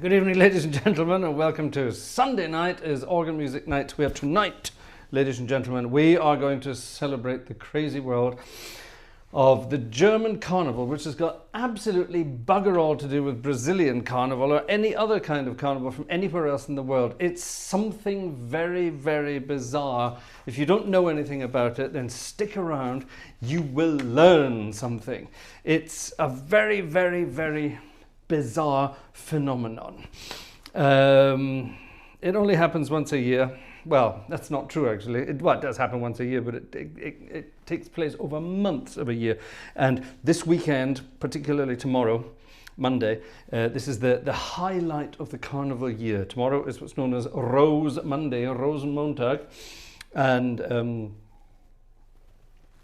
Good evening, ladies and gentlemen, and welcome to Sunday night is Organ Music Night, where tonight, ladies and gentlemen, we are going to celebrate the crazy world of the German Carnival, which has got absolutely bugger all to do with Brazilian Carnival or any other kind of carnival from anywhere else in the world. It's something very, very bizarre. If you don't know anything about it, then stick around. You will learn something. It's a very, very, very bizarre phenomenon. It only happens once a year. Well, that's not true actually. It does happen once a year, but it takes place over months of a year. And this weekend, particularly tomorrow, Monday, this is the highlight of the carnival year. Tomorrow is what's known as Rose Monday, Rosenmontag. And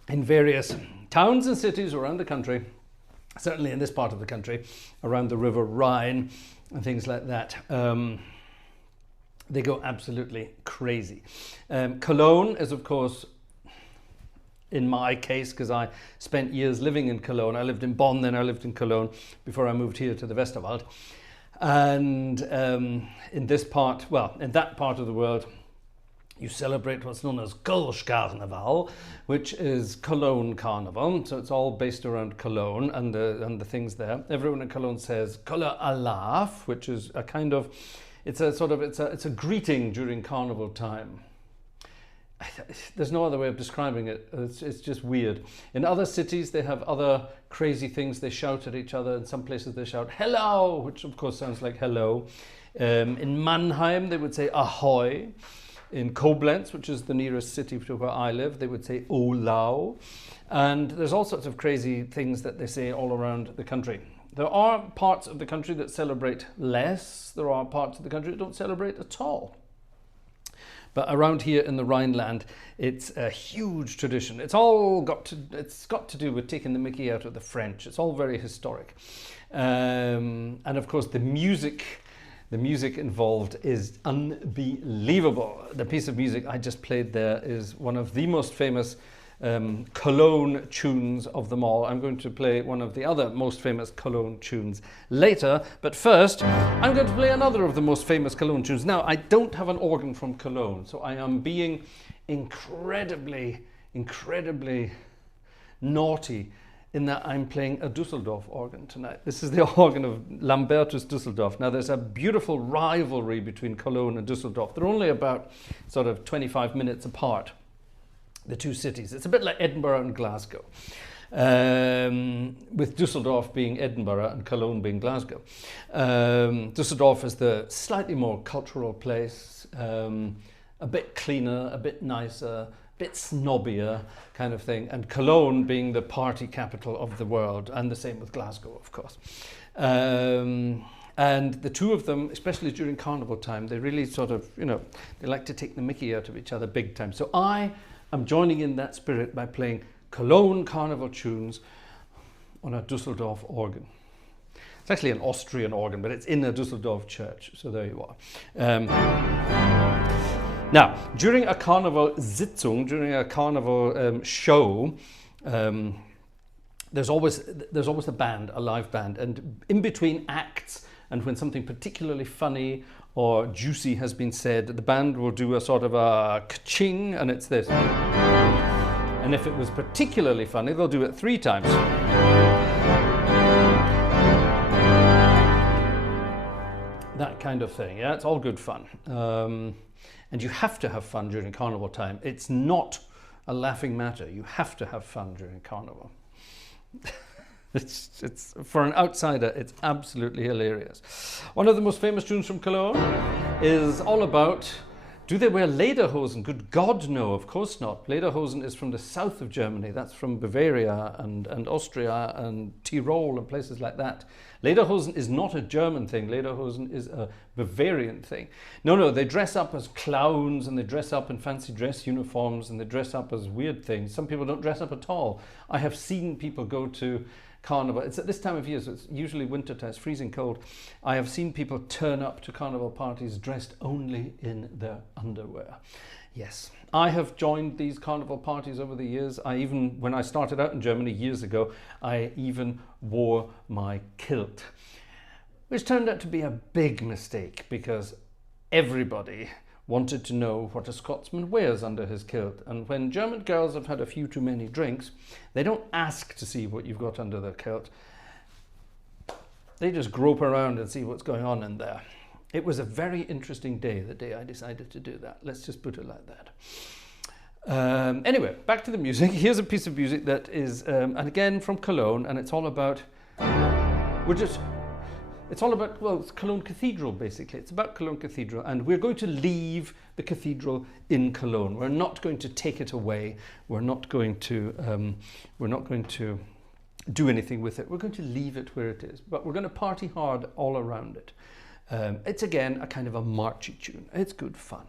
in various towns and cities around the country, certainly in this part of the country, around the River Rhine and things like that, they go absolutely crazy. Cologne is, of course, in my case, because I spent years living in Cologne. I lived in Bonn, then I lived in Cologne before I moved here to the Westerwald. And in that part of the world, you celebrate what's known as Kölsch Karneval, which is Cologne Carnival. So it's all based around Cologne and the things there. Everyone in Cologne says Kolle Alaaf, which is a kind of, it's a greeting during carnival time. There's no other way of describing it. It's just weird. In other cities, they have other crazy things. They shout at each other. In some places, they shout "hello," which of course sounds like hello. In Mannheim, they would say "ahoy." In Koblenz, which is the nearest city to where I live, they would say "olau." And there's all sorts of crazy things that they say all around the country. There are parts of the country that celebrate less. There are parts of the country that don't celebrate at all. But around here in the Rhineland, it's a huge tradition. It's got to do with taking the mickey out of the French. It's all very historic. And of course, the music involved is unbelievable. The piece of music I just played there is one of the most famous Cologne tunes of them all. I'm going to play one of the other most famous Cologne tunes later, but first I'm going to play another of the most famous Cologne tunes. Now, I don't have an organ from Cologne, so I am being incredibly naughty in that I'm playing a Dusseldorf organ tonight. This is the organ of Lambertus Dusseldorf. Now, there's a beautiful rivalry between Cologne and Dusseldorf. They're only about sort of 25 minutes apart, the two cities. It's a bit like Edinburgh and Glasgow, with Dusseldorf being Edinburgh and Cologne being Glasgow. Dusseldorf is the slightly more cultural place, a bit cleaner, a bit nicer, bit snobbier kind of thing, and Cologne being the party capital of the world, and the same with Glasgow, of course. And the two of them, especially during carnival time, they really sort of, they like to take the mickey out of each other big time. So I am joining in that spirit by playing Cologne carnival tunes on a Dusseldorf organ. It's actually an Austrian organ, but it's in a Dusseldorf church, so there you are. Now, during a carnival Sitzung, during a carnival show, there's always a band, a live band, and in between acts, and when something particularly funny or juicy has been said, the band will do a sort of a ka-ching, and it's this. And if it was particularly funny, they'll do it 3 times. That kind of thing, yeah, it's all good fun. And you have to have fun during carnival time. It's not a laughing matter. You have to have fun during carnival. It's for an outsider, it's absolutely hilarious. One of the most famous tunes from Cologne is all about, do they wear lederhosen? Good God, no, of course not. Lederhosen is from the south of Germany. That's from Bavaria and Austria and Tyrol and places like that. Lederhosen is not a German thing. Lederhosen is a Bavarian thing. No, they dress up as clowns, and they dress up in fancy dress uniforms, and they dress up as weird things. Some people don't dress up at all. I have seen people go to Carnival. It's at this time of year, so it's usually winter time, it's freezing cold. I have seen people turn up to carnival parties dressed only in their underwear. Yes, I have joined these carnival parties over the years. When I started out in Germany years ago, I even wore my kilt. which turned out to be a big mistake because everybody wanted to know what a Scotsman wears under his kilt. And when German girls have had a few too many drinks, they don't ask to see what you've got under their kilt. They just grope around and see what's going on in there. It was a very interesting day, the day I decided to do that. Let's just put it like that. Anyway, back to the music. Here's a piece of music that is, and again from Cologne, and it's all about, it's all about, well, it's Cologne Cathedral, basically. It's about Cologne Cathedral, and we're going to leave the cathedral in Cologne. We're not going to take it away. We're not going to do anything with it. We're going to leave it where it is, but we're going to party hard all around it. It's again a kind of a marchy tune. It's good fun.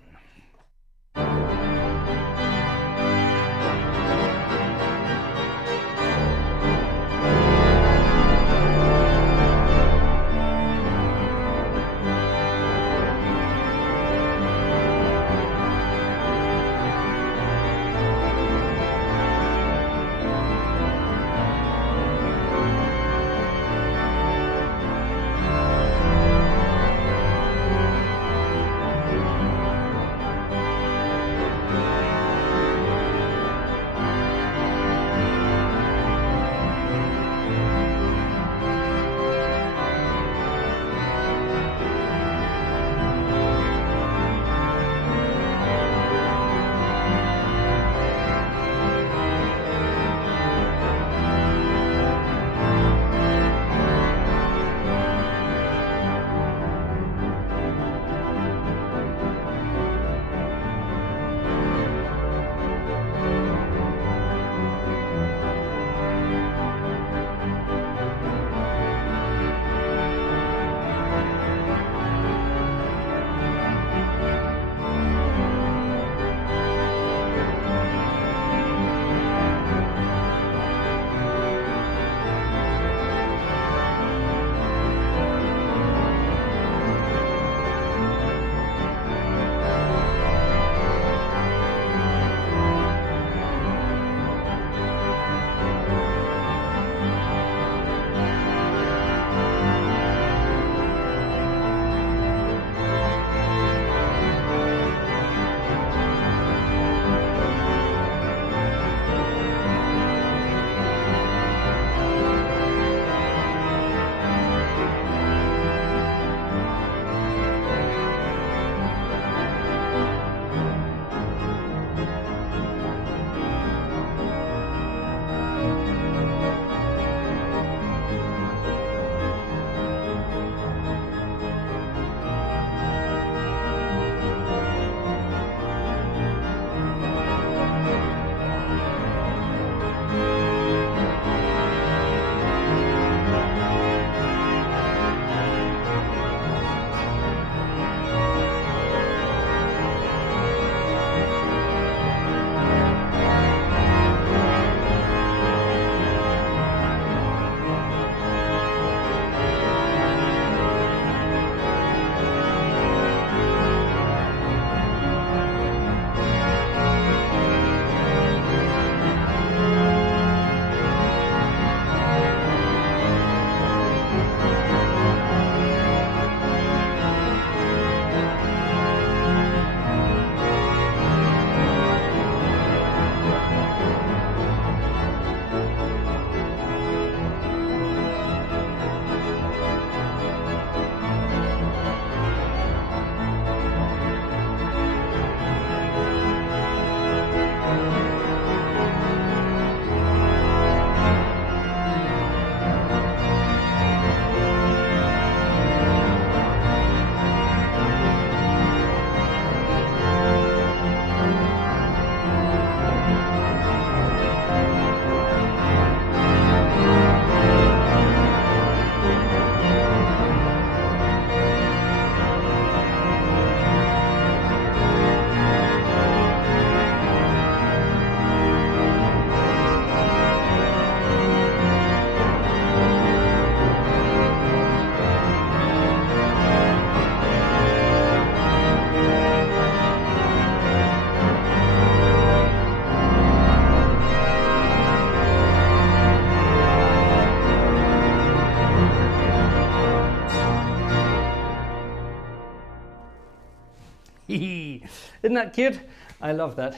Isn't that cute? I love that.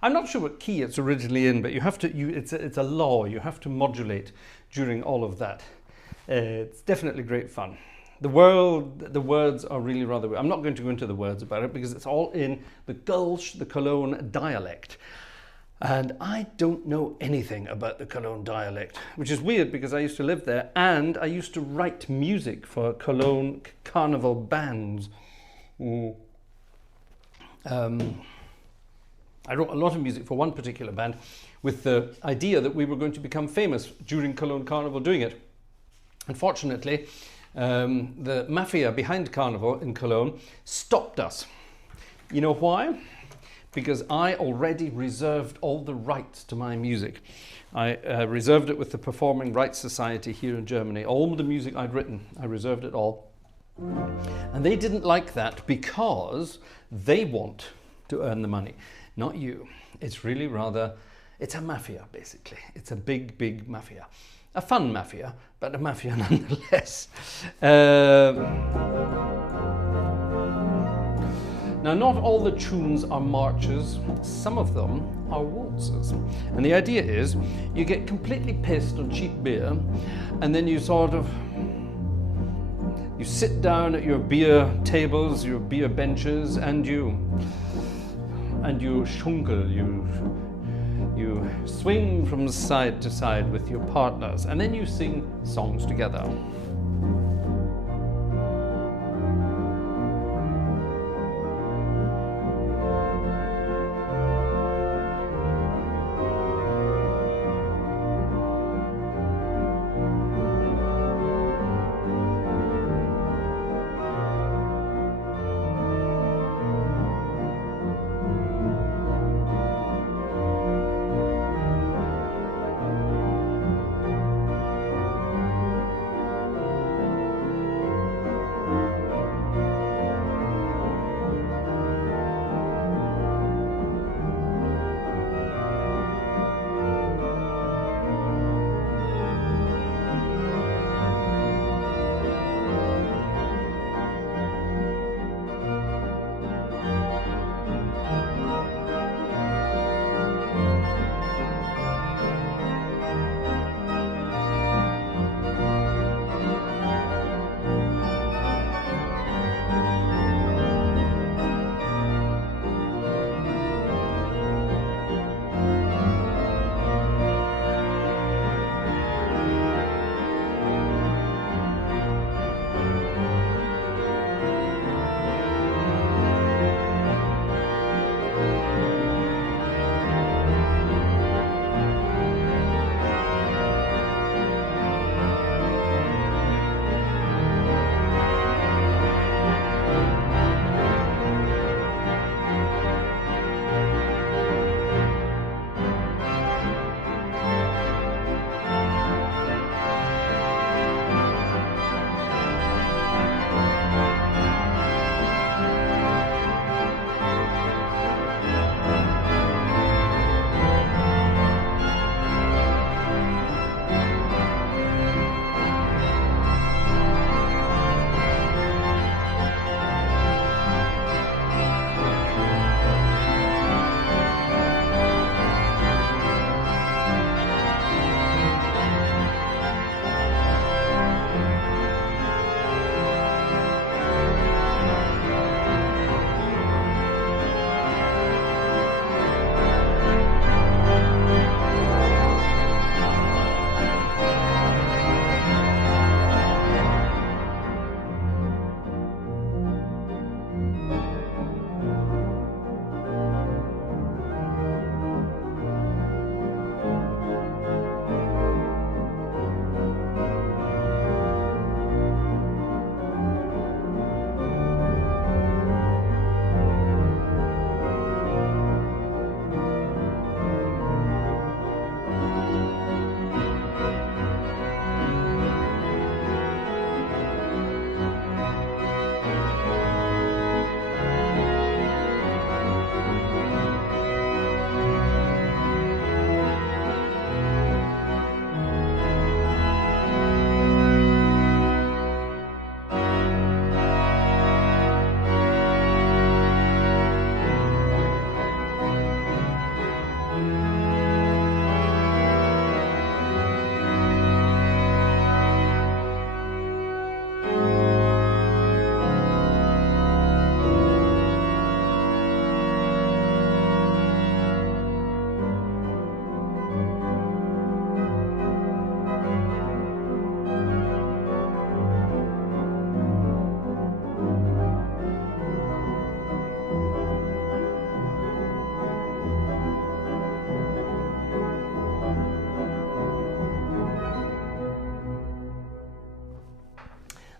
I'm not sure what key it's originally in, but you have to. It's a law. You have to modulate during all of that. It's definitely great fun. The words are really rather weird. I'm not going to go into the words about it because it's all in the Kölsch, the Cologne dialect. And I don't know anything about the Cologne dialect, which is weird because I used to live there and I used to write music for Cologne Carnival bands. I wrote a lot of music for one particular band with the idea that we were going to become famous during Cologne Carnival doing it. Unfortunately, the mafia behind Carnival in Cologne stopped us. You know why? Because I already reserved all the rights to my music. I reserved it with the Performing Rights Society here in Germany. All the music I'd written, I reserved it all. And they didn't like that because they want to earn the money, not you. It's really rather, it's a mafia basically. It's a big, big mafia. A fun mafia, but a mafia nonetheless. Now, not all the tunes are marches, some of them are waltzes. And the idea is you get completely pissed on cheap beer and then you you sit down at your beer tables, your beer benches, and you schunkel, you swing from side to side with your partners, and then you sing songs together.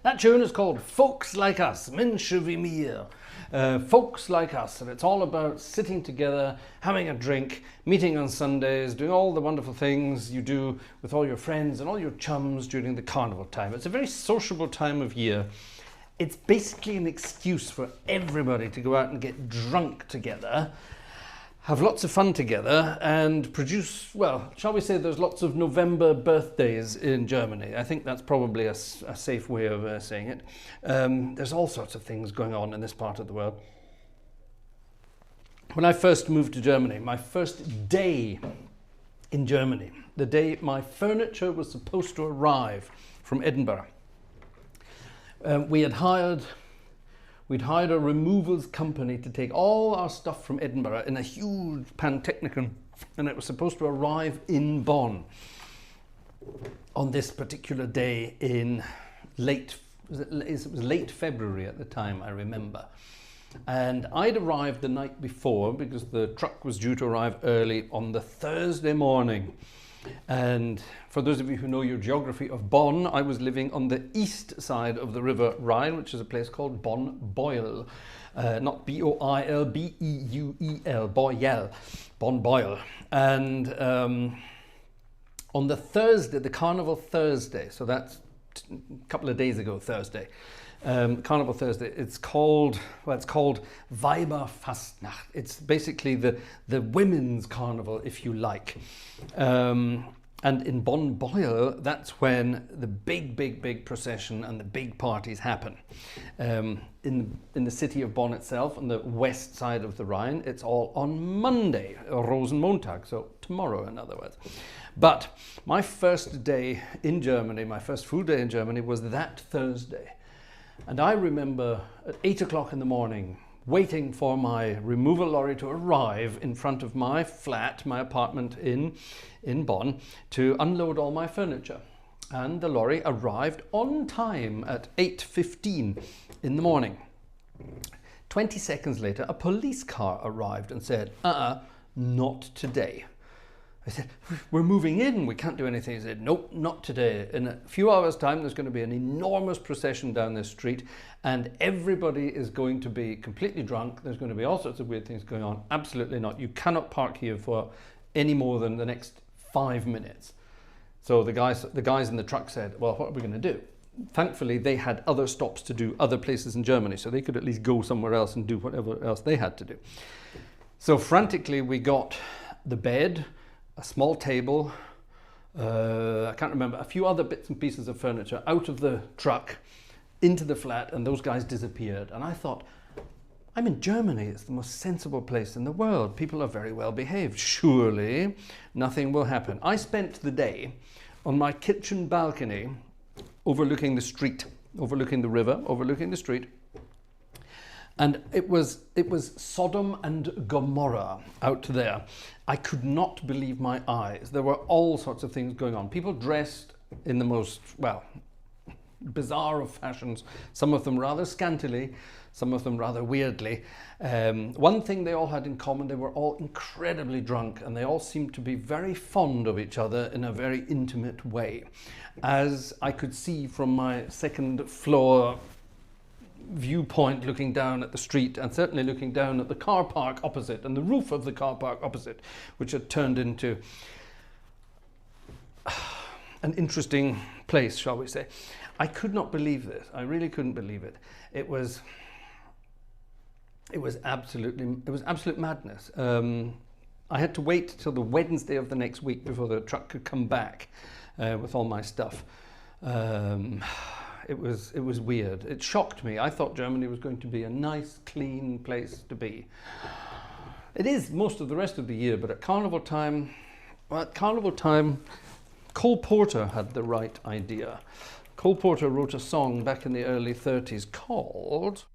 That tune is called Folks Like Us, Menschen wie mir. Folks Like Us, and it's all about sitting together, having a drink, meeting on Sundays, doing all the wonderful things you do with all your friends and all your chums during the carnival time. It's a very sociable time of year. It's basically an excuse for everybody to go out and get drunk together, have lots of fun together, and produce, well, shall we say there's lots of November birthdays in Germany. I think that's probably a safe way of saying it. There's all sorts of things going on in this part of the world. When I first moved to Germany, my first day in Germany, the day my furniture was supposed to arrive from Edinburgh, we'd hired a removals company to take all our stuff from Edinburgh in a huge Pantechnicon, and it was supposed to arrive in Bonn on this particular day in late February at the time, I remember. And I'd arrived the night before because the truck was due to arrive early on the Thursday morning. And for those of you who know your geography of Bonn, I was living on the east side of the River Rhine, which is a place called Bonn-Beuel. Not B-O-I-L, B-E-U-E-L, Beuel, Bonn-Beuel. And on the Thursday, the Carnival Thursday, so that's a couple of days ago, Thursday, Carnival Thursday, it's called Weiberfastnacht. It's basically the women's carnival, if you like. And in Bonn-Beuel, that's when the big procession and the big parties happen. In the city of Bonn itself, on the west side of the Rhine, it's all on Monday, Rosenmontag, so tomorrow in other words. But my first day in Germany, my first full day in Germany was that Thursday. And I remember at 8 o'clock in the morning, waiting for my removal lorry to arrive in front of my flat, my apartment in Bonn, to unload all my furniture. And the lorry arrived on time at 8:15 in the morning. 20 seconds later, a police car arrived and said, not today. I said, we're moving in, we can't do anything. He said, nope, not today. In a few hours' time, there's going to be an enormous procession down this street and everybody is going to be completely drunk. There's going to be all sorts of weird things going on. Absolutely not. You cannot park here for any more than the next 5 minutes. So the guys in the truck said, well, what are we going to do? Thankfully, they had other stops to do, other places in Germany, so they could at least go somewhere else and do whatever else they had to do. So frantically, we got the bed, a small table, I can't remember, a few other bits and pieces of furniture out of the truck into the flat, and those guys disappeared. And I thought, I'm in Germany, it's the most sensible place in the world. People are very well behaved. Surely nothing will happen. I spent the day on my kitchen balcony overlooking the street, overlooking the river, overlooking the street. And it was Sodom and Gomorrah out there. I could not believe my eyes. There were all sorts of things going on. People dressed in the most, well, bizarre of fashions. Some of them rather scantily, some of them rather weirdly. One thing they all had in common, they were all incredibly drunk and they all seemed to be very fond of each other in a very intimate way. As I could see from my second floor viewpoint looking down at the street and certainly looking down at the car park opposite and the roof of the car park opposite, which had turned into an interesting place, shall we say. I could not believe this. I really couldn't believe it. It was absolute madness. I had to wait till the Wednesday of the next week before the truck could come back with all my stuff. It was weird. It shocked me. I thought Germany was going to be a nice, clean place to be. It is most of the rest of the year, but at Carnival time, Cole Porter had the right idea. Cole Porter wrote a song back in the early 30s called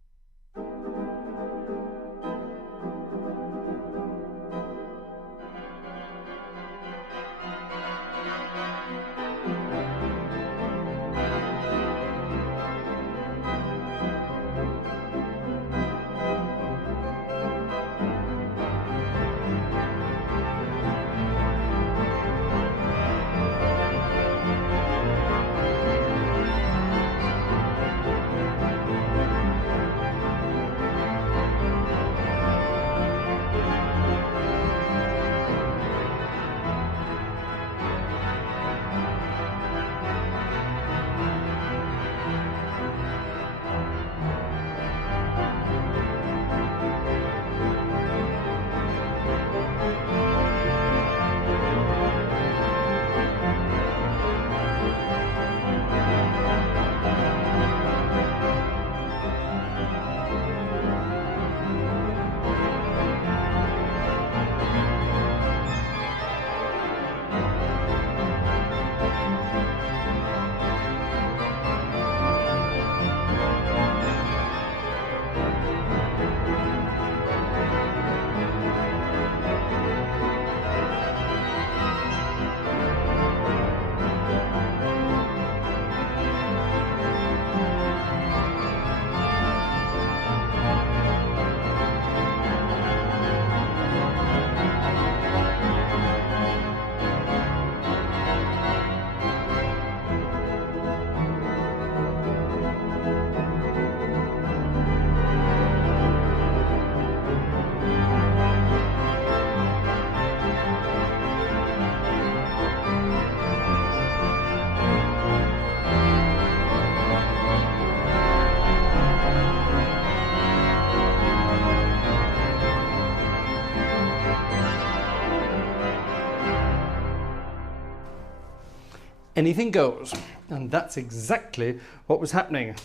anything goes. And that's exactly what was happening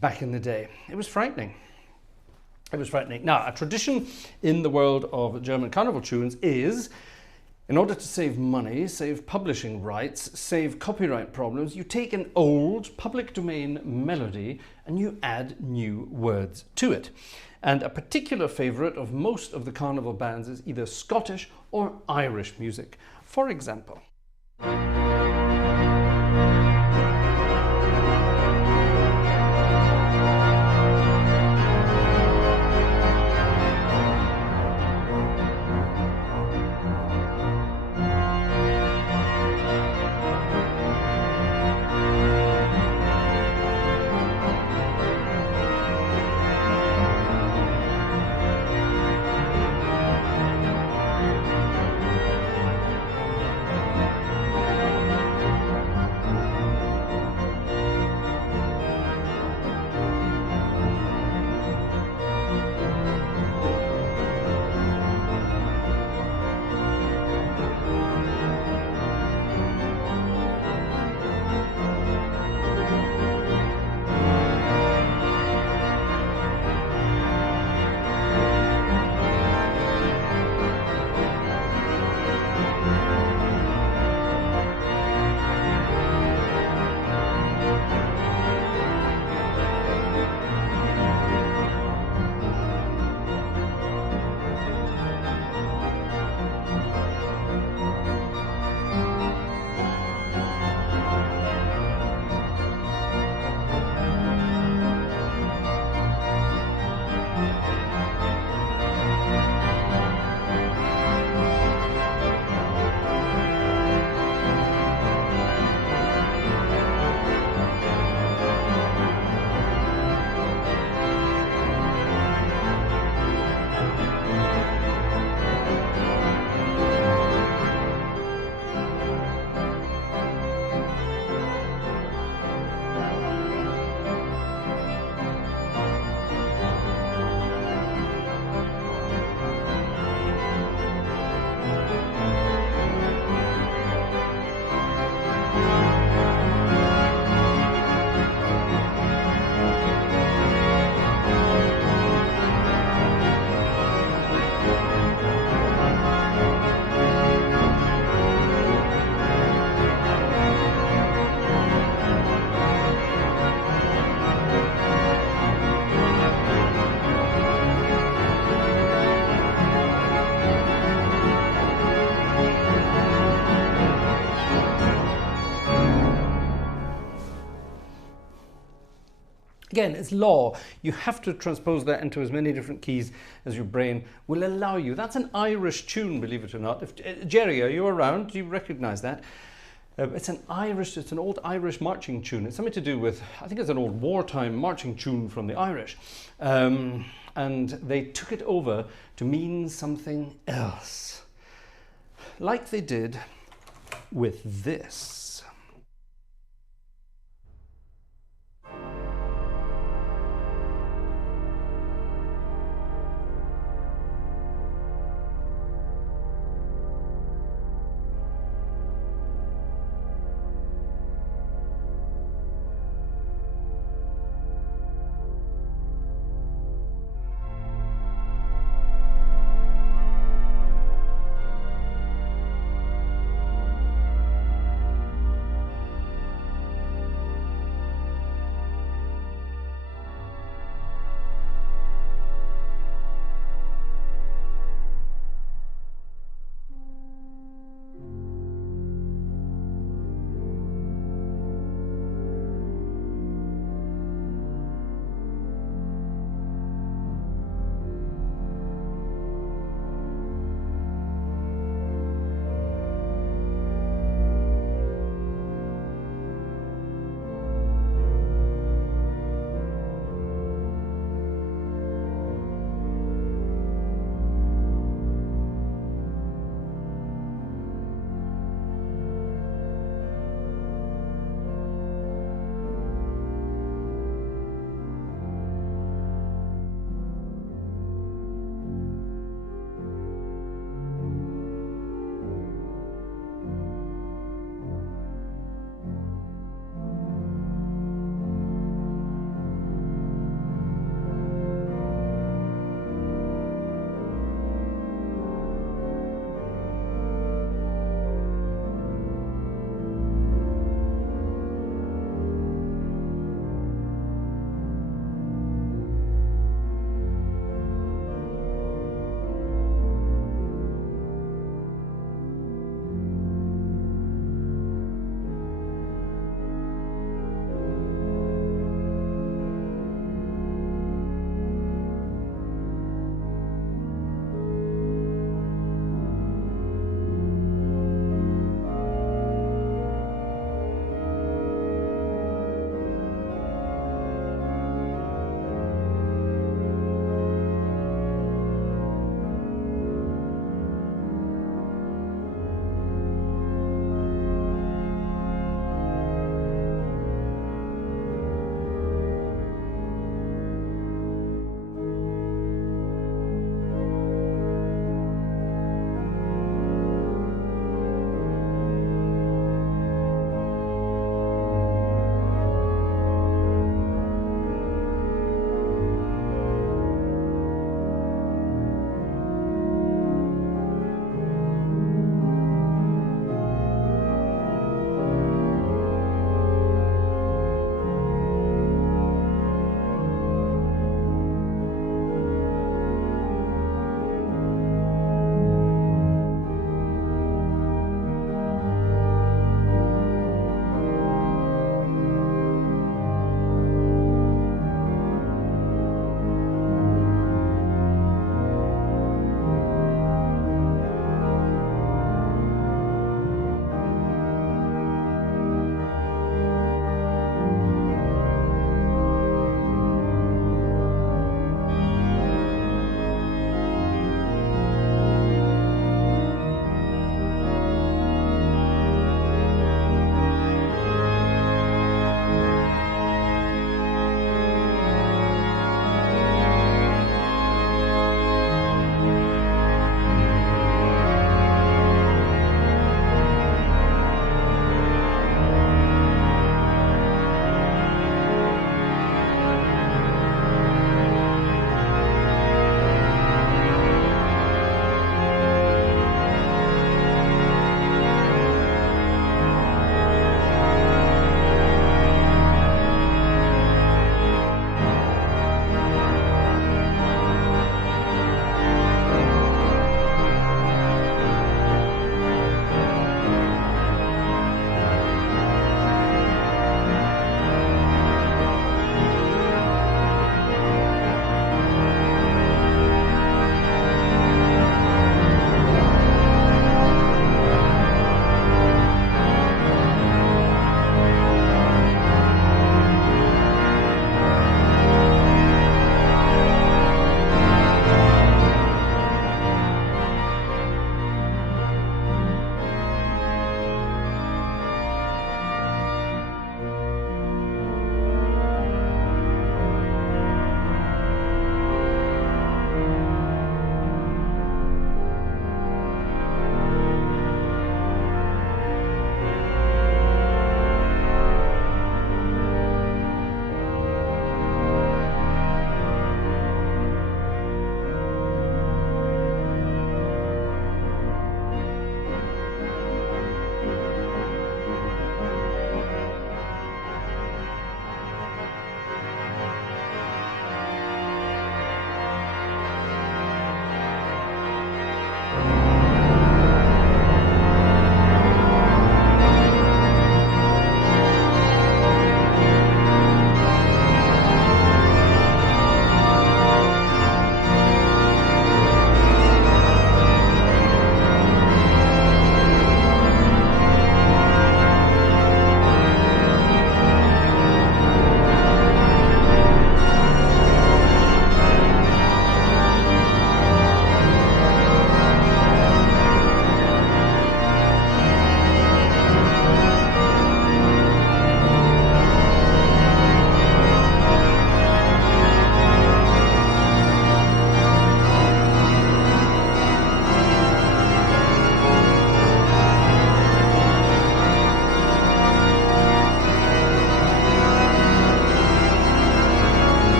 back in the day. It was frightening. It was frightening. Now, a tradition in the world of German carnival tunes is, in order to save money, save publishing rights, save copyright problems, you take an old public domain melody and you add new words to it. And a particular favourite of most of the carnival bands is either Scottish or Irish music. For example, again, it's law. You have to transpose that into as many different keys as your brain will allow you. That's an Irish tune, believe it or not. Jerry, are you around? Do you recognise that? It's an old Irish marching tune. It's something to do with, I think it's an old wartime marching tune from the Irish. And they took it over to mean something else. Like they did with this.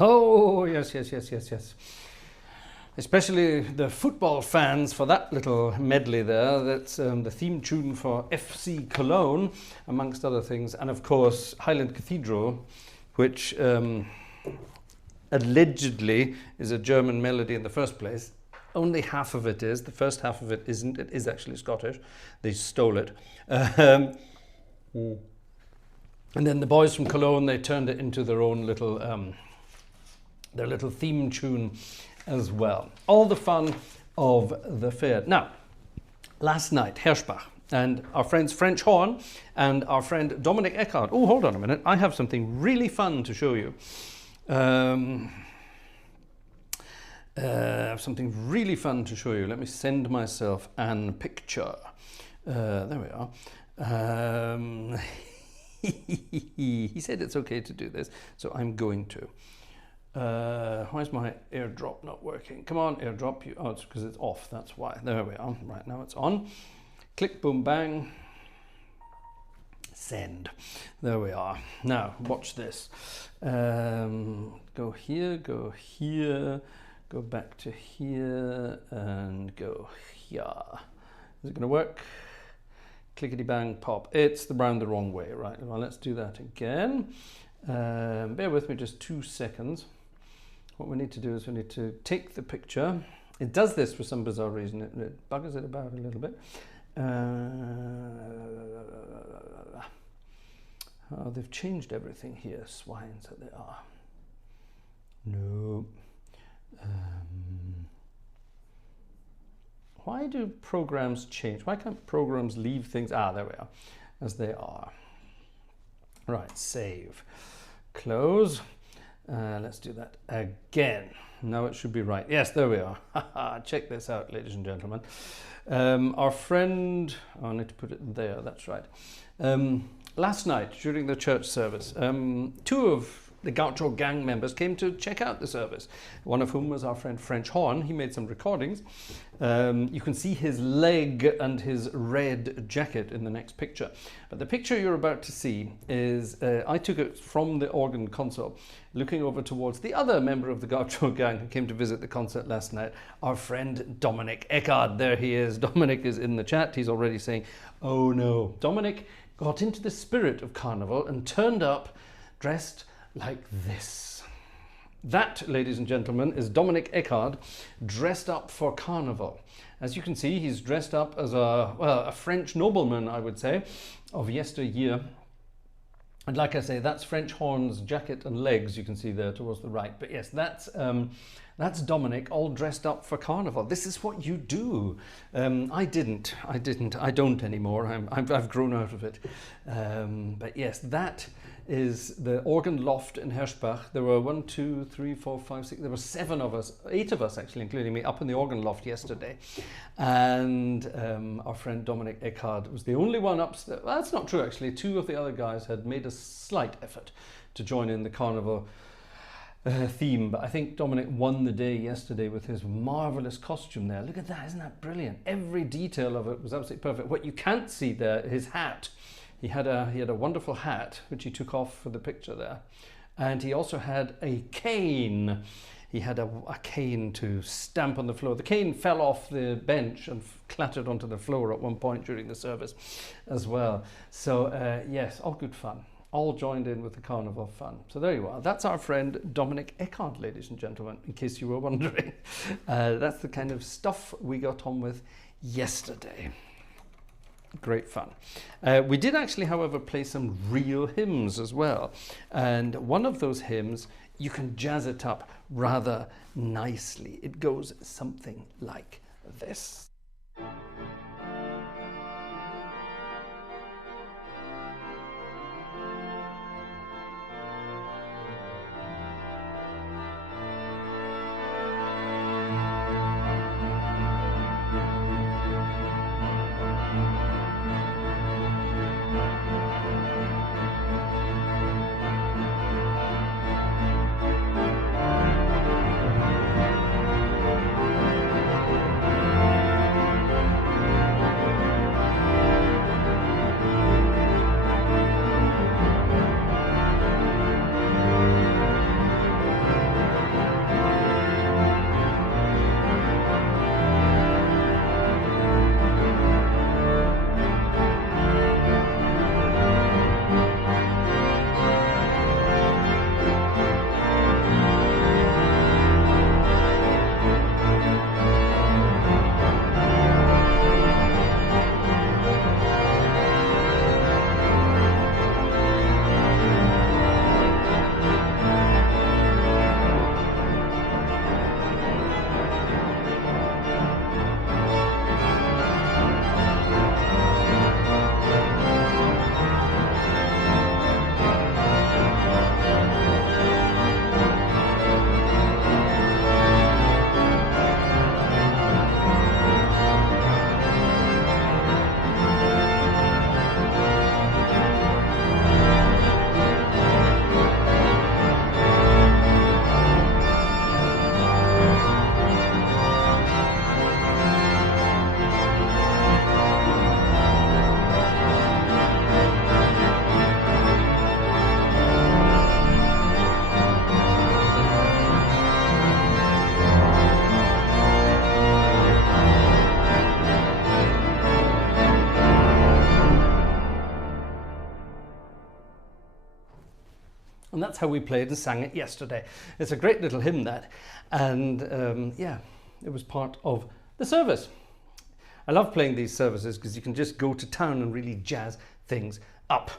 Oh, yes, yes, yes, yes, yes. Especially the football fans for that little medley there. That's the theme tune for FC Cologne, amongst other things. And of course, Highland Cathedral, which allegedly is a German melody in the first place. Only half of it is. The first half of it isn't. It is actually Scottish. They stole it. And then the boys from Cologne, they turned it into their own little, their little theme tune as well. All the fun of the fair. Now, last night, Herschbach and our friends French Horn and our friend Dominic Eckhart. Oh, hold on a minute. I have something really fun to show you. Something really fun to show you. Let me send myself an picture. There we are. He said it's okay to do this, so I'm going to. Why is my airdrop not working? Come on, airdrop. Oh, it's because it's off. That's why. There we are. Right, now it's on. Click, boom, bang. Send. There we are. Now, watch this. Go here, go back to here, and go here. Is it going to work? Clickety bang, pop. It's round the wrong way. Right, well, let's do that again. Bear with me just 2 seconds. What we need to do is we need to take the picture. It does this for some bizarre reason. It buggers it about a little bit. Oh, they've changed everything here. Swines that they are. No. Why do programs change? Why can't programs leave things? Ah, there we are, as they are. Right, save, close. Let's do that again. Now it should be right. Yes, there we are. Check this out, ladies and gentlemen. Our friend, oh, I need to put it there, that's right. Last night, during the church service, 2 of the Gartshore gang members came to check out the service, one of whom was our friend French Horn. He made some recordings. You can see his leg and his red jacket in the next picture. But the picture you're about to see is, I took it from the organ console, looking over towards the other member of the Gartshore gang who came to visit the concert last night, our friend Dominic Eckhart. There he is. Dominic is in the chat. He's already saying, oh no. Dominic got into the spirit of Carnival and turned up dressed like this. That, ladies and gentlemen, is Dominic Eckhart dressed up for Carnival. As you can see, he's dressed up as a French nobleman, I would say, of yesteryear. And like I say, that's French Horn's jacket and legs, you can see there towards the right. But yes, that's Dominic all dressed up for Carnival. This is what you do. I don't anymore. I've grown out of it. But yes, that is the organ loft in Herschbach. There were 1, 2, 3, 4, 5, 6, there were 7 of us, 8 of us actually, including me, up in the organ loft yesterday. And our friend Dominic Eckhart was the only one upstairs. Well, that's not true actually. 2 of the other guys had made a slight effort to join in the Carnival theme, but I think Dominic won the day yesterday with his marvelous costume there. Look at that, isn't that brilliant? Every detail of it was absolutely perfect. What you can't see there, his hat. He had a wonderful hat, which he took off for the picture there. And he also had a cane. He had a cane to stamp on the floor. The cane fell off the bench and clattered onto the floor at one point during the service as well. So yes, all good fun. All joined in with the Carnival fun. So there you are. That's our friend Dominic Eckhart, ladies and gentlemen, in case you were wondering. That's the kind of stuff we got on with yesterday. Great fun. We did actually, however, play some real hymns as well. And one of those hymns, you can jazz it up rather nicely. It goes something like this. And that's how we played and sang it yesterday. It's a great little hymn, that. And yeah, it was part of the service. I love playing these services because you can just go to town and really jazz things up.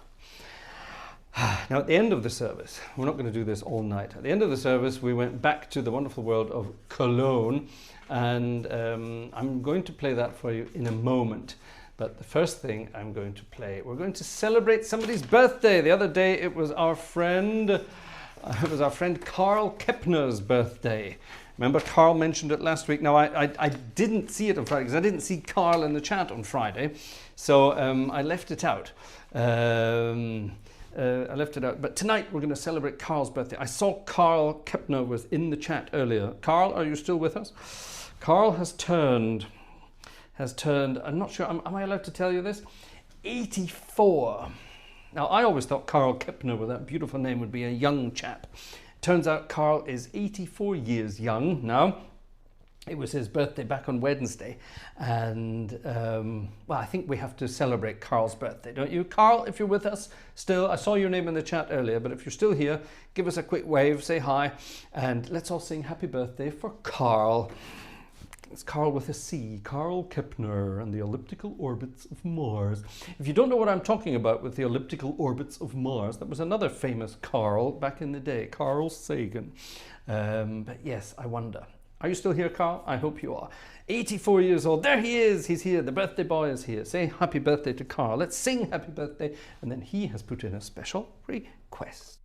Now, at the end of the service, we're not going to do this all night. At the end of the service, we went back to the wonderful world of Cologne, and I'm going to play that for you in a moment. But the first thing I'm going to play, we're going to celebrate somebody's birthday. The other day, it was our friend Carl Kepner's birthday. Remember, Carl mentioned it last week. Now, I didn't see it on Friday because I didn't see Carl in the chat on Friday, so I left it out. But tonight we're going to celebrate Carl's birthday. I saw Carl Kepner was in the chat earlier. Carl, are you still with us? Carl has turned, I'm not sure, am I allowed to tell you this? 84. Now, I always thought Carl Kepner, with that beautiful name, would be a young chap. Turns out Carl is 84 years young now. It was his birthday back on Wednesday, and well, I think we have to celebrate Carl's birthday, don't you? Carl, if you're with us still, I saw your name in the chat earlier, but if you're still here, give us a quick wave, say hi, and let's all sing happy birthday for Carl. It's Carl with a C, Carl Kepner and the elliptical orbits of Mars. If you don't know what I'm talking about with the elliptical orbits of Mars, that was another famous Carl back in the day, Carl Sagan. But yes, I wonder. Are you still here, Carl? I hope you are. 84 years old. There he is. He's here. The birthday boy is here. Say happy birthday to Carl. Let's sing happy birthday. And then he has put in a special request.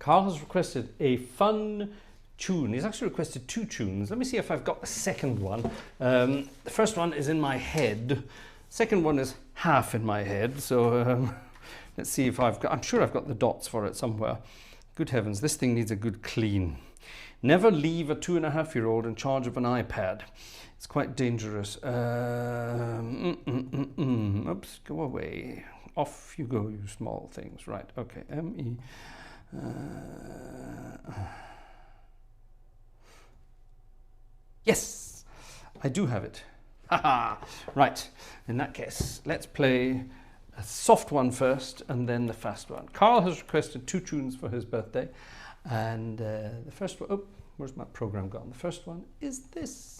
Carl has requested a fun tune. He's actually requested two tunes. Let me see if I've got the second one. The first one is in my head. Second one is half in my head. So let's see if I've got, I'm sure I've got the dots for it somewhere. Good heavens, this thing needs a good clean. Never leave a 2.5-year-old in charge of an iPad. It's quite dangerous. Oops, go away. Off you go, you small things. Right, okay, M-E. Yes, I do have it. Right, in that case, let's play a soft one first and then the fast one. Carl has requested two tunes for his birthday, and the first one, oh, where's my program gone? The first one is this.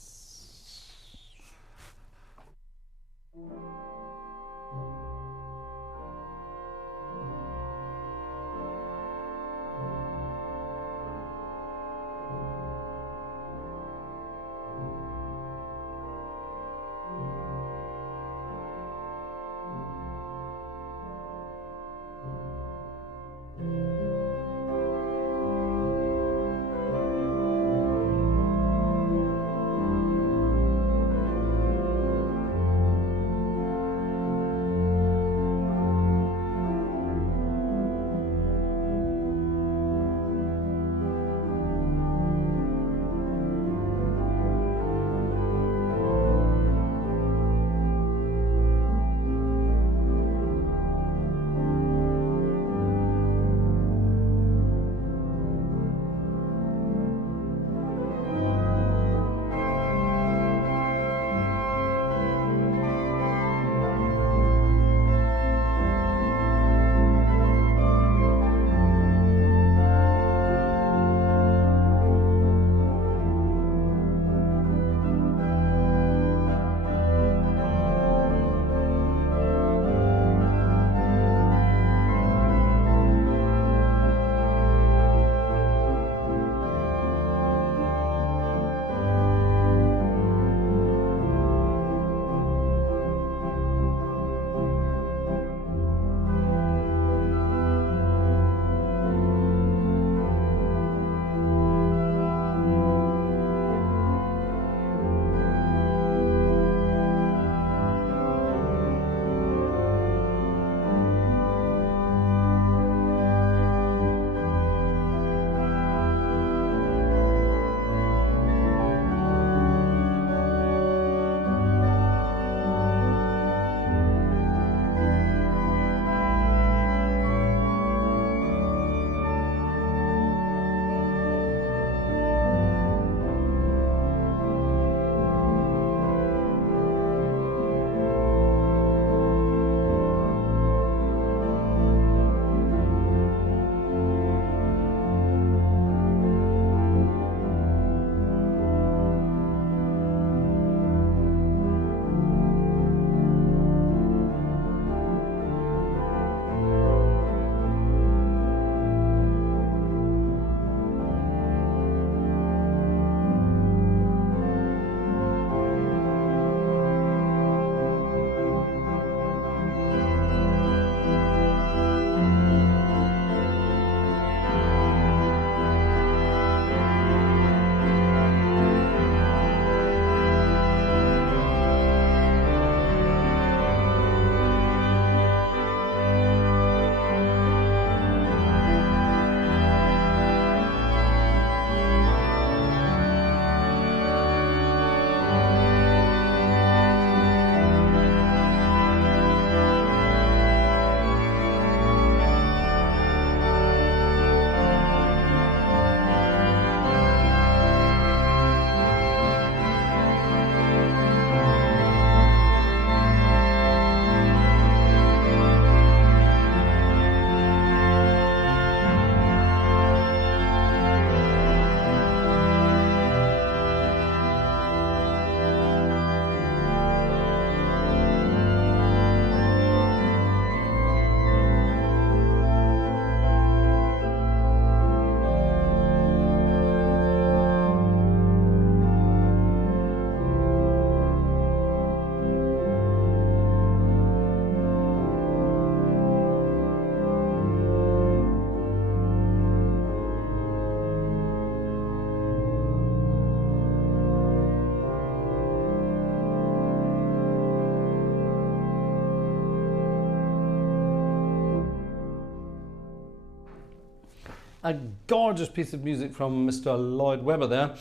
A gorgeous piece of music from Mr. Lloyd Webber there.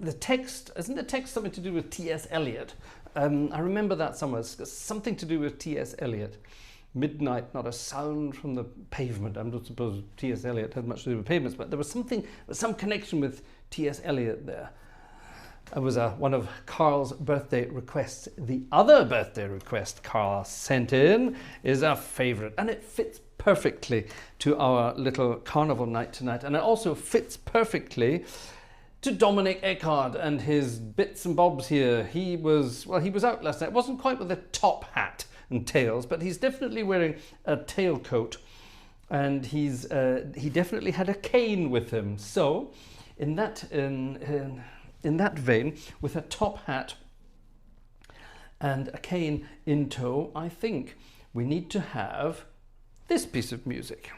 The text, isn't the text something to do with T.S. Eliot? I remember that somewhere. It's something to do with T.S. Eliot. Midnight, not a sound from the pavement. I don't suppose T.S. Eliot had much to do with pavements, but there was some connection with T.S. Eliot there. It was one of Carl's birthday requests. The other birthday request Carl sent in is a favourite, and it fits perfectly to our little carnival night tonight, and it also fits perfectly to Dominic Eckhard and his bits and bobs here. He was out last night. It wasn't quite with a top hat and tails, but he's definitely wearing a tailcoat, and he definitely had a cane with him. So in that vein, with a top hat and a cane in tow, I think we need to have this piece of music.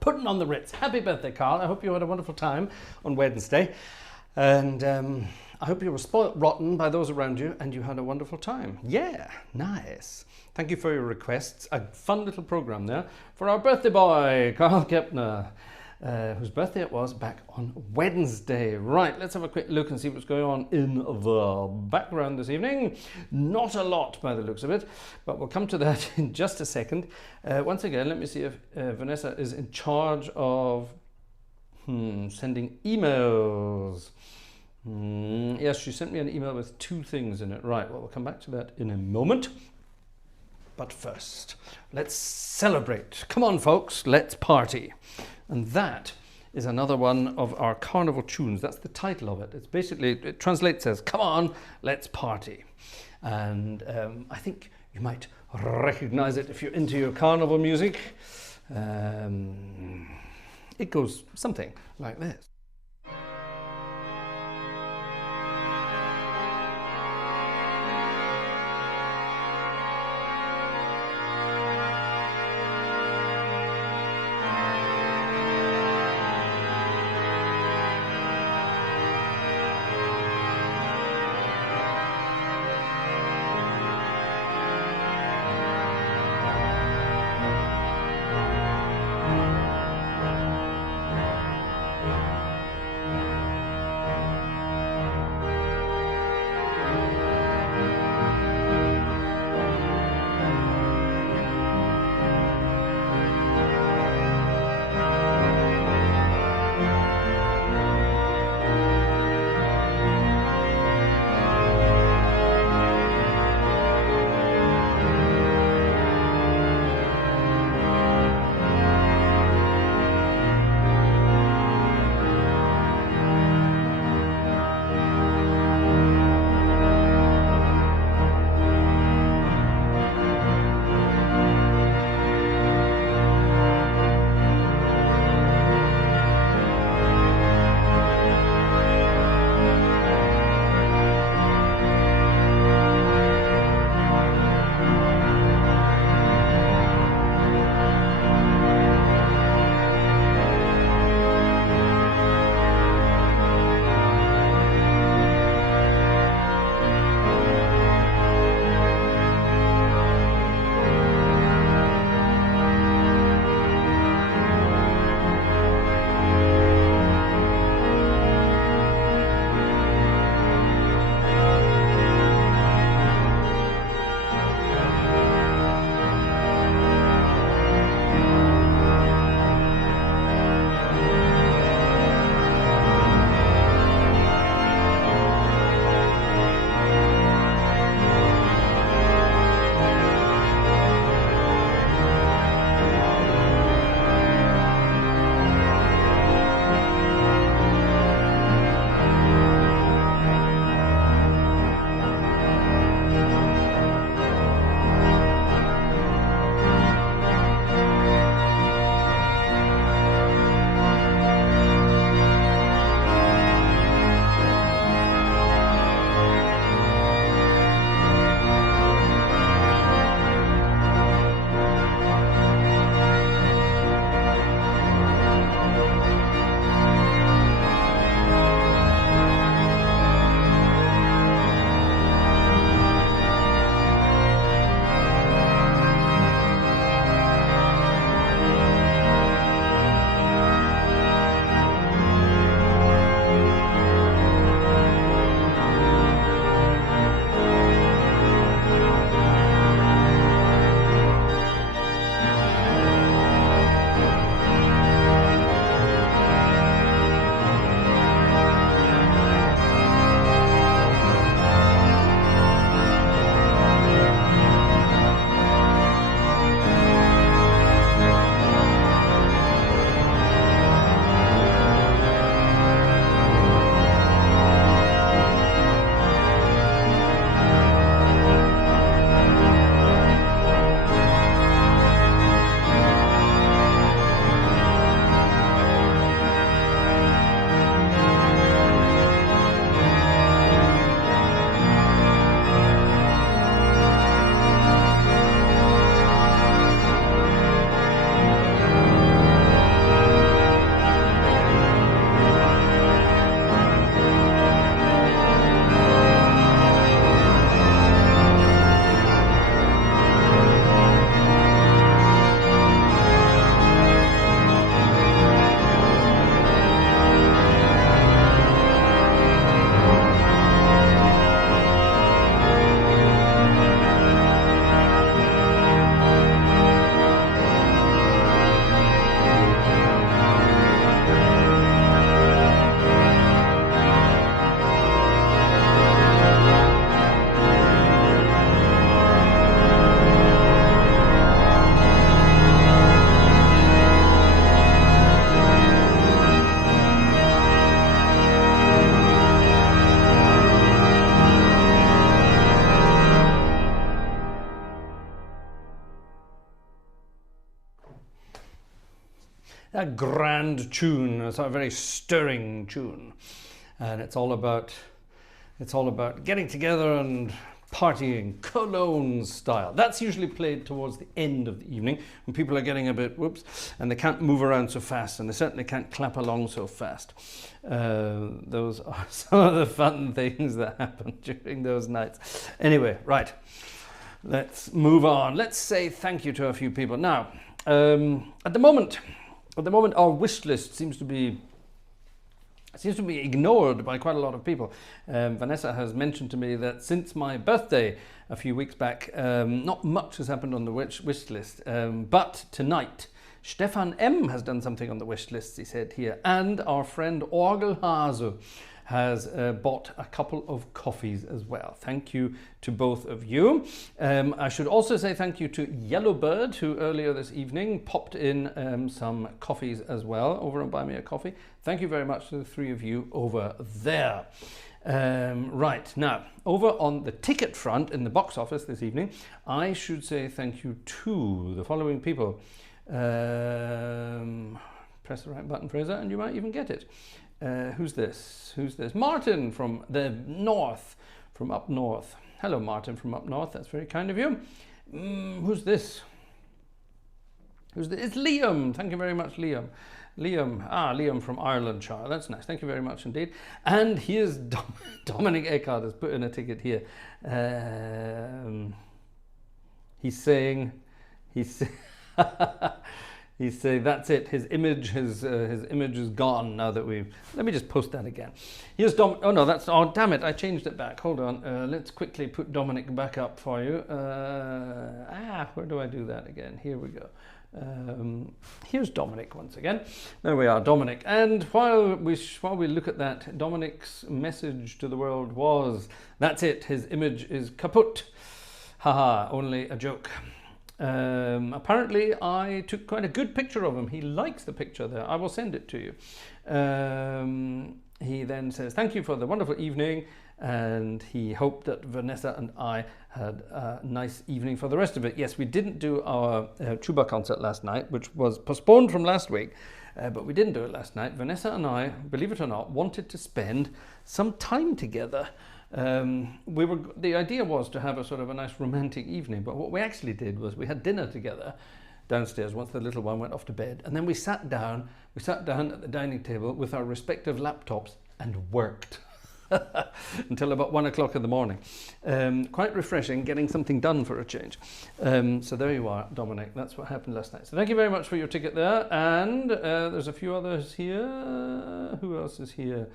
Putting on the Ritz. Happy birthday, Carl. I hope you had a wonderful time on Wednesday. And I hope you were spoilt rotten by those around you and you had a wonderful time. Yeah, nice. Thank you for your requests. A fun little program there for our birthday boy, Carl Kepner, whose birthday it was back on Wednesday. Right, let's have a quick look and see what's going on in the background this evening. Not a lot by the looks of it, but we'll come to that in just a second. Once again, let me see if Vanessa is in charge of sending emails. Yes, she sent me an email with 2 things in it. Right, well, we'll come back to that in a moment. But first, let's celebrate. Come on, folks, let's party. And that is another one of our carnival tunes. That's the title of it. It's basically, it translates as, come on, let's party. And I think you might recognize it if you're into your carnival music. It goes something like this. a grand tune. It's a very stirring tune, and it's all about getting together and partying, Cologne style. That's usually played towards the end of the evening when people are getting a bit whoops and they can't move around so fast, and they certainly can't clap along so fast. Those are some of the fun things that happen during those nights. Anyway, right, let's move on. Let's say thank you to a few people. Now, at the moment our wish list seems to be ignored by quite a lot of people. Vanessa has mentioned to me that since my birthday a few weeks back, not much has happened on the wish list. But tonight, Stefan M. has done something on the wish list, he said here. And our friend Orgelhase has bought a couple of coffees as well. Thank you to both of you. I should also say thank you to Yellowbird, who earlier this evening popped in some coffees as well over on Buy Me a Coffee. Thank you very much to the three of you over there. Right, now, over on the ticket front in the box office this evening, I should say thank you to the following people. Press the right button, Fraser, and you might even get it. Who's this? Martin from the north, from up north. Hello, Martin from up north. That's very kind of you. Who's this? It's Liam. Thank you very much, Liam. Liam from Irelandshire. That's nice. Thank you very much indeed. And here's Dominic Eckhart has put in a ticket here. He's saying that's it. His image is gone now that we've. Let me just post that again. Here's Oh no, oh damn it! I changed it back. Hold on. Let's quickly put Dominic back up for you. Where do I do that again? Here we go. Here's Dominic once again. There we are, Dominic. And while we look at that, Dominic's message to the world was, "That's it. His image is kaput. Haha. Only a joke." Apparently I took quite a good picture of him. He likes the picture there. I will send it to you. He then says, thank you for the wonderful evening, and he hoped that Vanessa and I had a nice evening for the rest of it. Yes, we didn't do our tuba concert last night, which was postponed from last week, but we didn't do it last night. Vanessa and I, believe it or not, wanted to spend some time together. The idea was to have a sort of a nice romantic evening, but what we actually did was we had dinner together downstairs once the little one went off to bed, and then we sat down at the dining table with our respective laptops and worked until about 1 o'clock in the morning. Quite refreshing, getting something done for a change. So there you are, Dominic. That's what happened last night. So thank you very much for your ticket there. And there's a few others here. Who else is here?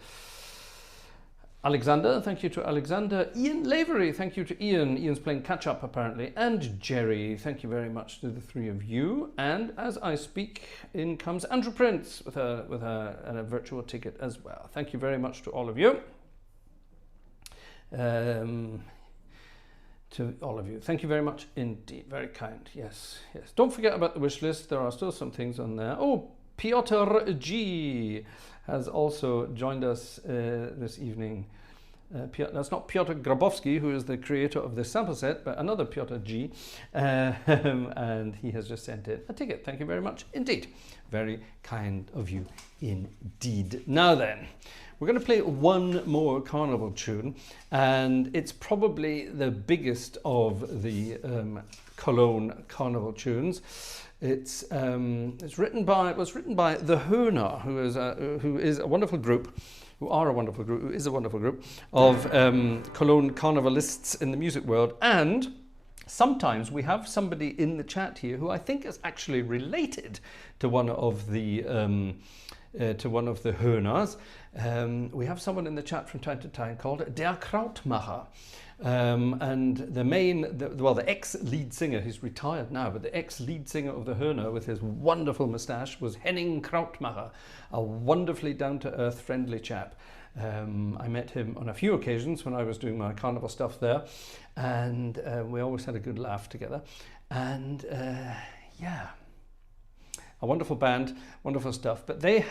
Alexander, thank you to Alexander. Ian Lavery, thank you to Ian. Ian's playing catch up apparently. And Jerry, thank you very much to the three of you. And as I speak, in comes Andrew Prince with a virtual ticket as well. Thank you very much to all of you. To all of you, thank you very much indeed. Very kind. Yes, yes. Don't forget about the wish list. There are still some things on there. Oh, Piotr G has also joined us this evening. That's not Piotr Grabowski, who is the creator of this sample set, but another Piotr G. And he has just sent in a ticket. Thank you very much indeed. Very kind of you indeed. Now then, we're going to play one more Carnival tune, and it's probably the biggest of the Cologne Carnival tunes. It was written by the Höhner, who is a wonderful group of Cologne carnivalists in the music world. And sometimes we have somebody in the chat here who I think is actually related to one of the Höhners. We have someone in the chat from time to time called Der Krautmacher. And the ex-lead singer, he's retired now, but the ex-lead singer of the Höhner with his wonderful moustache was Henning Krautmacher, a wonderfully down-to-earth, friendly chap. I met him on a few occasions when I was doing my carnival stuff there, and we always had a good laugh together. And yeah, a wonderful band, wonderful stuff. But they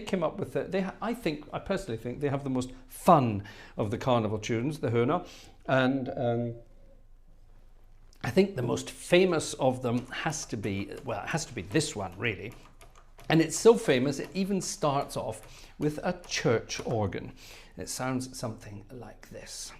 came up with I personally think they have the most fun of the carnival tunes, the Höhner. And I think the most famous of them has to be this one, really. And it's so famous, it even starts off with a church organ. It sounds something like this.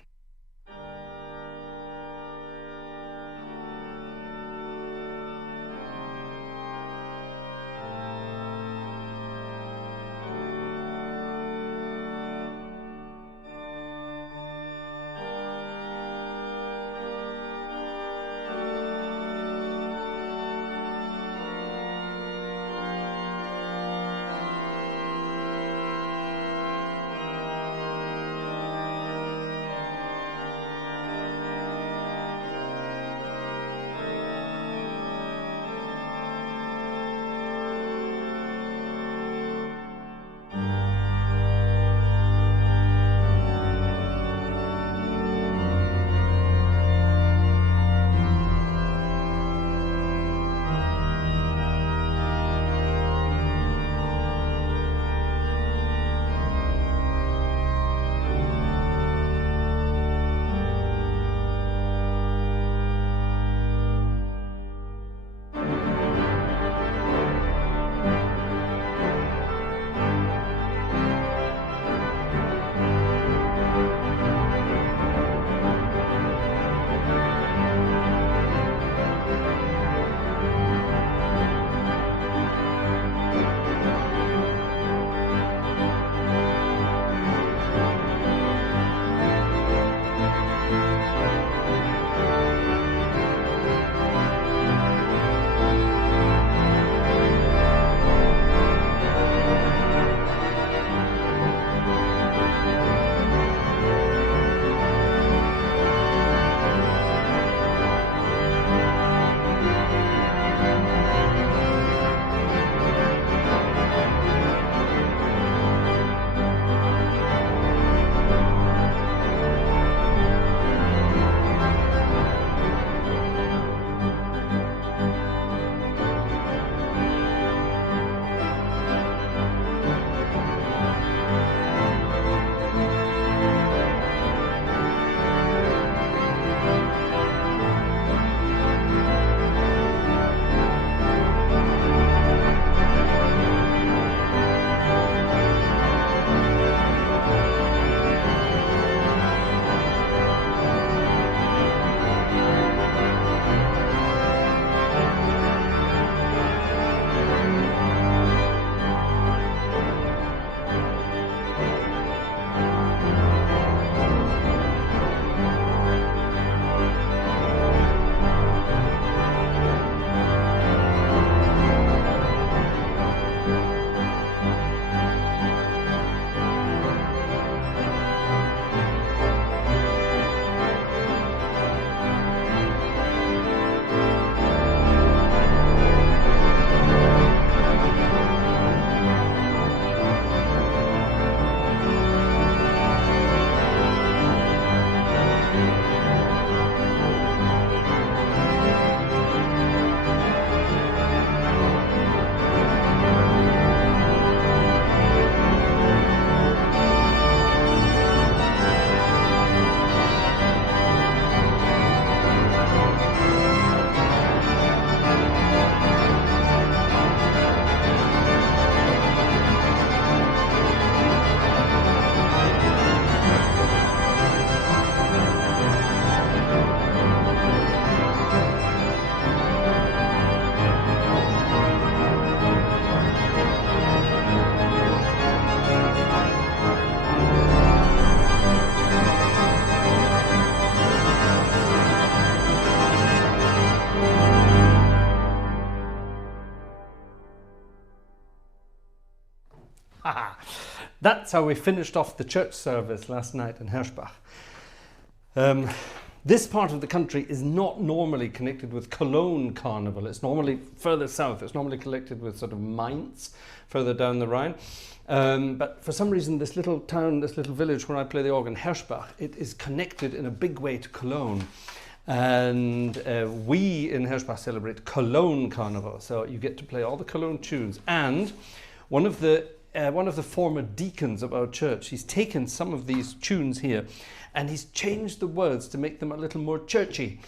That's how we finished off the church service last night in Herschbach. This part of the country is not normally connected with Cologne Carnival. It's normally further south. It's normally connected with sort of Mainz, further down the Rhine. But for some reason, this little town, this little village where I play the organ, Herschbach, it is connected in a big way to Cologne. And we in Herschbach celebrate Cologne Carnival. So you get to play all the Cologne tunes. And one of the former deacons of our church, he's taken some of these tunes here and he's changed the words to make them a little more churchy.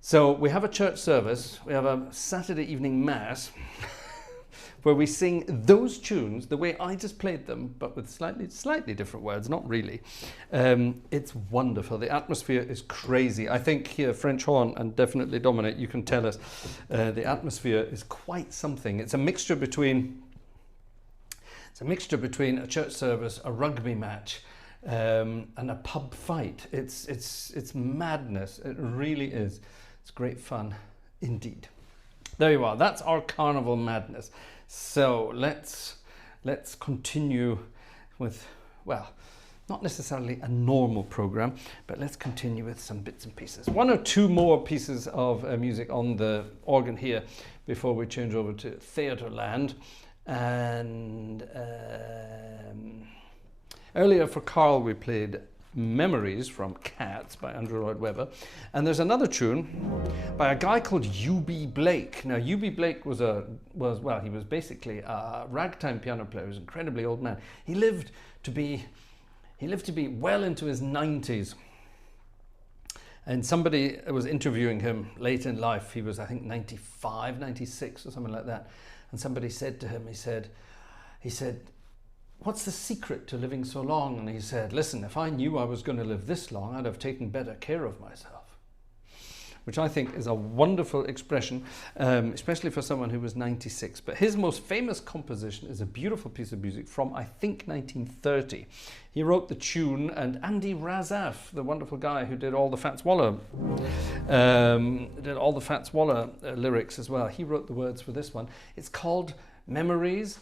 So we have a church service, we have a Saturday evening mass, where we sing those tunes the way I just played them, but with slightly different words, not really. It's wonderful. The atmosphere is crazy. I think here, French horn, and definitely Dominic, you can tell us, the atmosphere is quite something. It's a mixture between a church service, a rugby match, and a pub fight. It's madness. It really is. It's great fun indeed. There you are. That's our carnival madness. So let's continue with, well, not necessarily a normal program, but let's continue with some bits and pieces. One or two more pieces of music on the organ here before we change over to theatre land. And earlier for Carl we played Memories from Cats by Andrew Lloyd Webber, and there's another tune by a guy called U.B. Blake. Now U.B. Blake was he was basically a ragtime piano player. He was an incredibly old man. He lived to be well into his 90s, and somebody was interviewing him late in life. He was, I think, 95, 96 or something like that. And somebody said to him, he said, what's the secret to living so long? And he said, listen, if I knew I was going to live this long, I'd have taken better care of myself. Which I think is a wonderful expression, especially for someone who was 96. But his most famous composition is a beautiful piece of music from, I think, 1930. He wrote the tune, and Andy Razaf, the wonderful guy who did all the Fats Waller, lyrics as well. He wrote the words for this one. It's called Memories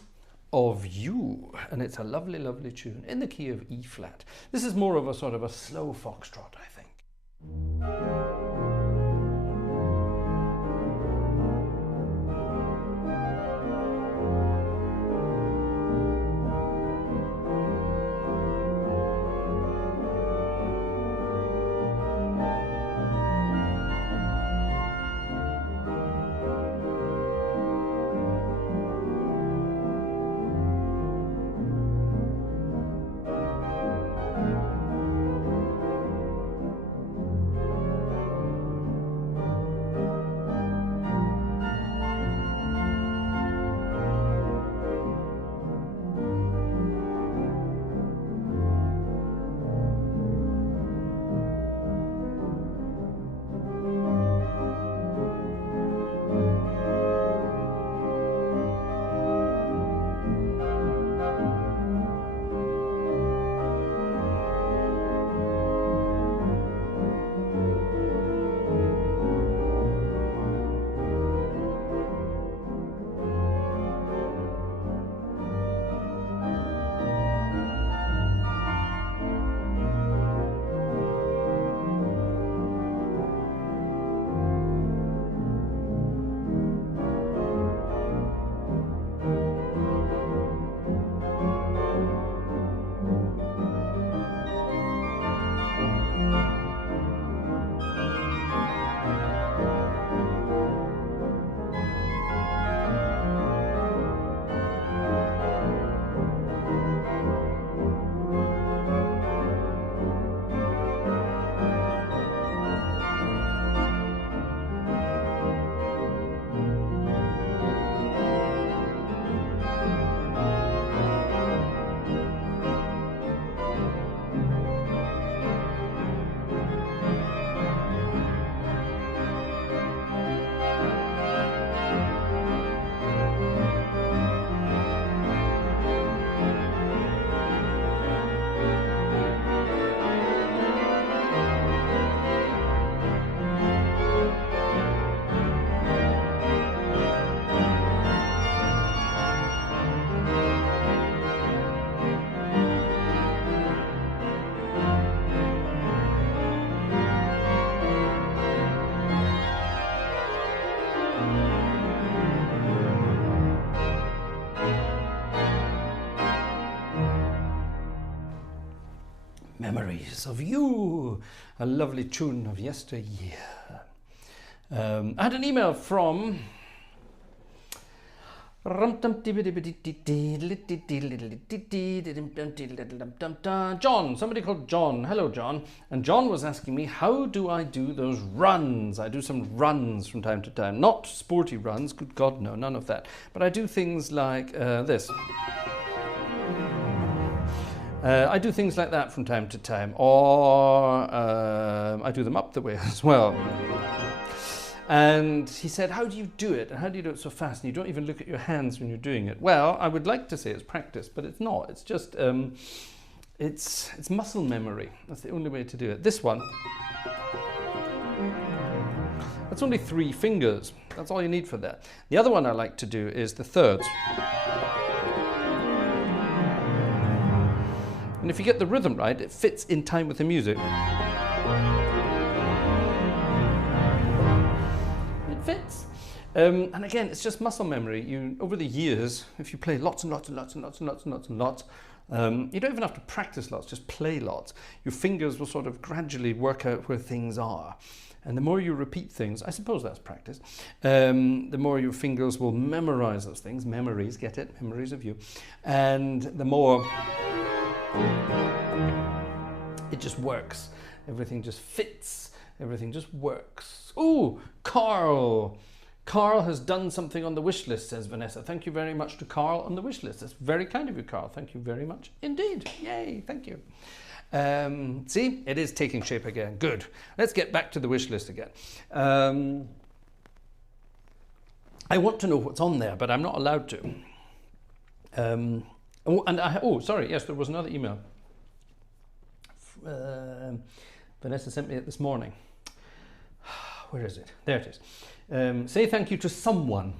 of You, and it's a lovely, lovely tune in the key of E flat. This is more of a sort of a slow foxtrot, I think. Memories of You, a lovely tune of yesteryear. I had an email from John, somebody called John. Hello, John. And John was asking me, how do I do those runs? I do some runs from time to time. Not sporty runs, good God, no, none of that. But I do things like this. I do things like that from time to time. Or I do them up the way as well. And he said, how do you do it? And how do you do it so fast? And you don't even look at your hands when you're doing it. Well, I would like to say it's practice, but it's not. It's just, it's muscle memory. That's the only way to do it. This one, that's only 3 fingers. That's all you need for that. The other one I like to do is the thirds. And if you get the rhythm right, it fits in time with the music. Fits. And again, it's just muscle memory. You, over the years, if you play lots and lots and lots and lots and lots and lots and lots, you don't even have to practice lots, just play lots. Your fingers will sort of gradually work out where things are. And the more you repeat things, I suppose that's practice, the more your fingers will memorize those things. Memories, get it? Memories of you. And the more it just works. Everything just fits. Everything just works. Oh, Carl. Carl has done something on the wish list, says Vanessa. Thank you very much to Carl on the wish list. That's very kind of you, Carl. Thank you very much indeed. Yay, thank you. See, it is taking shape again. Good. Let's get back to the wish list again. I want to know what's on there, but I'm not allowed to. Sorry, yes, there was another email. Vanessa sent me it this morning. Where is it? There it is. Say thank you to someone.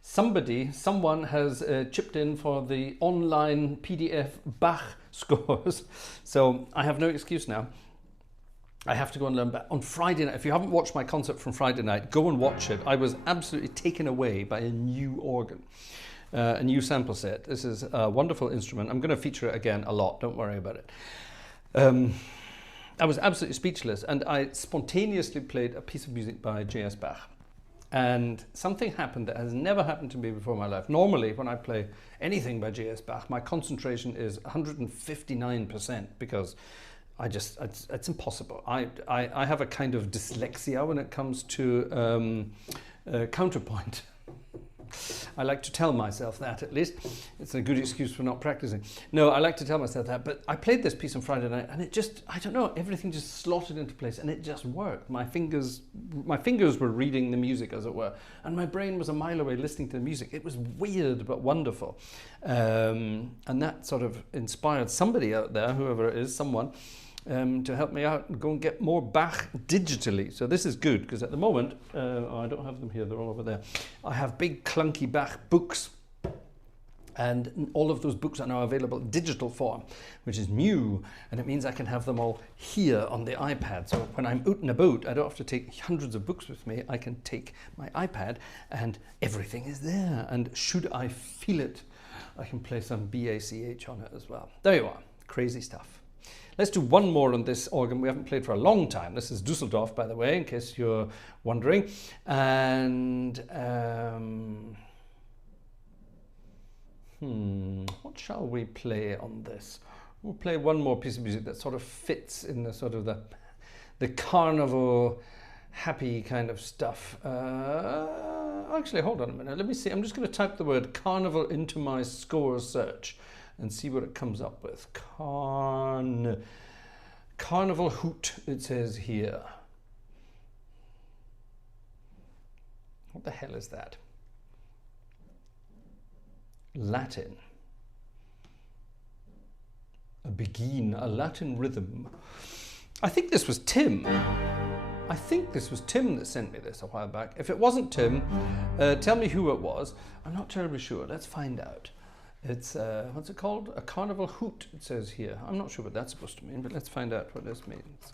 Someone has chipped in for the online PDF Bach scores. So I have no excuse now. I have to go and learn Bach on Friday night. If you haven't watched my concert from Friday night, go and watch it. I was absolutely taken away by a new organ, a new sample set. This is a wonderful instrument. I'm going to feature it again a lot. Don't worry about it. I was absolutely speechless, and I spontaneously played a piece of music by J.S. Bach. And something happened that has never happened to me before in my life. Normally, when I play anything by J.S. Bach, my concentration is 159% because it's impossible. I have a kind of dyslexia when it comes to counterpoint. I like to tell myself that, at least. It's a good excuse for not practicing. No, I like to tell myself that, but I played this piece on Friday night and it just, I don't know, everything just slotted into place and it just worked. My fingers were reading the music, as it were, and my brain was a mile away listening to the music. It was weird but wonderful. And that sort of inspired somebody out there, whoever it is, someone, to help me out and go and get more Bach digitally. So this is good, because at the moment, I don't have them here, they're all over there. I have big clunky Bach books, and all of those books are now available in digital form, which is new, and it means I can have them all here on the iPad. So when I'm out and about, I don't have to take hundreds of books with me. I can take my iPad and everything is there. And should I feel it, I can play some BACH on it as well. There you are, crazy stuff. Let's do one more on this organ we haven't played for a long time. This is Dusseldorf, by the way, in case you're wondering. And what shall we play on this? We'll play one more piece of music that sort of fits in the sort of the carnival, happy kind of stuff. Actually, hold on a minute. Let me see. I'm just going to type the word carnival into my score search and see what it comes up with. Carnival hoot, it says here. What the hell is that? Latin. A begin, a Latin rhythm. I think this was Tim. I think this was Tim that sent me this a while back. If it wasn't Tim, tell me who it was. I'm not terribly sure. Let's find out. It's, what's it called? A carnival hoot, it says here. I'm not sure what that's supposed to mean, but let's find out what this means.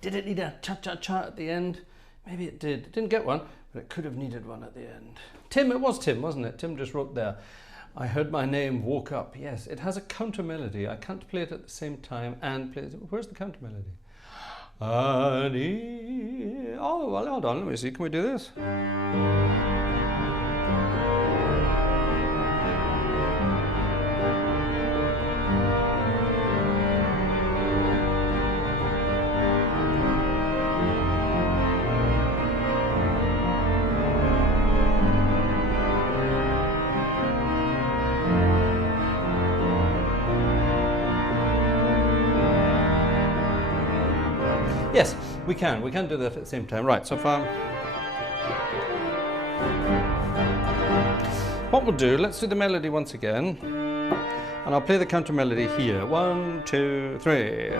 Did it need a cha-cha-cha at the end? Maybe it did. It didn't get one, but it could have needed one at the end. Tim, it was Tim, wasn't it? Tim just wrote there, I heard my name, woke up. Yes, it has a counter melody. I can't play it at the same time and play it. Where's the counter melody? Oh, well, hold on, let me see. Can we do this? Yes, we can do that at the same time. Right, so far. What we'll do, let's do the melody once again. And I'll play the counter melody here. 1, 2, 3.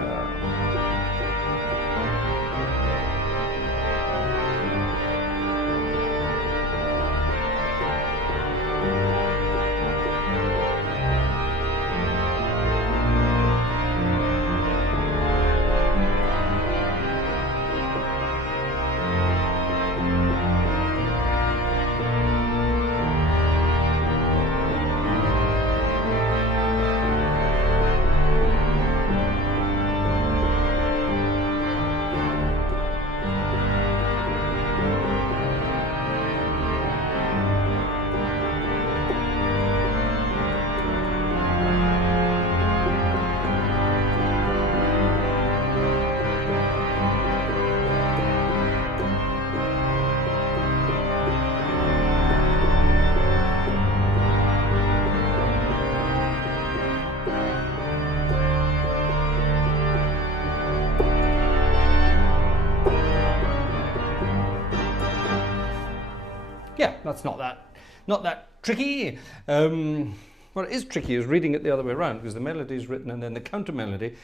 Yeah, that's not that tricky. What is tricky is reading it the other way around, because the melody is written and then the counter melody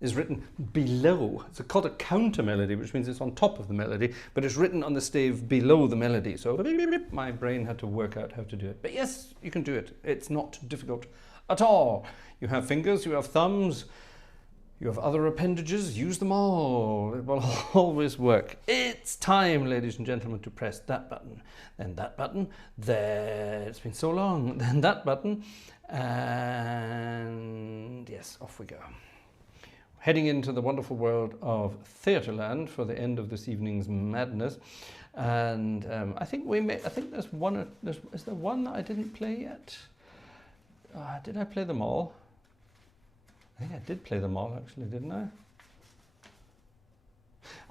is written below. It's called a counter melody, which means it's on top of the melody, but it's written on the stave below the melody. So my brain had to work out how to do it. But yes, you can do it. It's not difficult at all. You have fingers, you have thumbs, you have other appendages, use them all. It will always work. It's time, ladies and gentlemen, to press that button, then that button, then it's been so long, then that button, and yes, off we go. Heading into the wonderful world of Theatreland for the end of this evening's madness. And I think there's one, is there one that I didn't play yet? Did I play them all? I think I did play them all, actually, didn't I?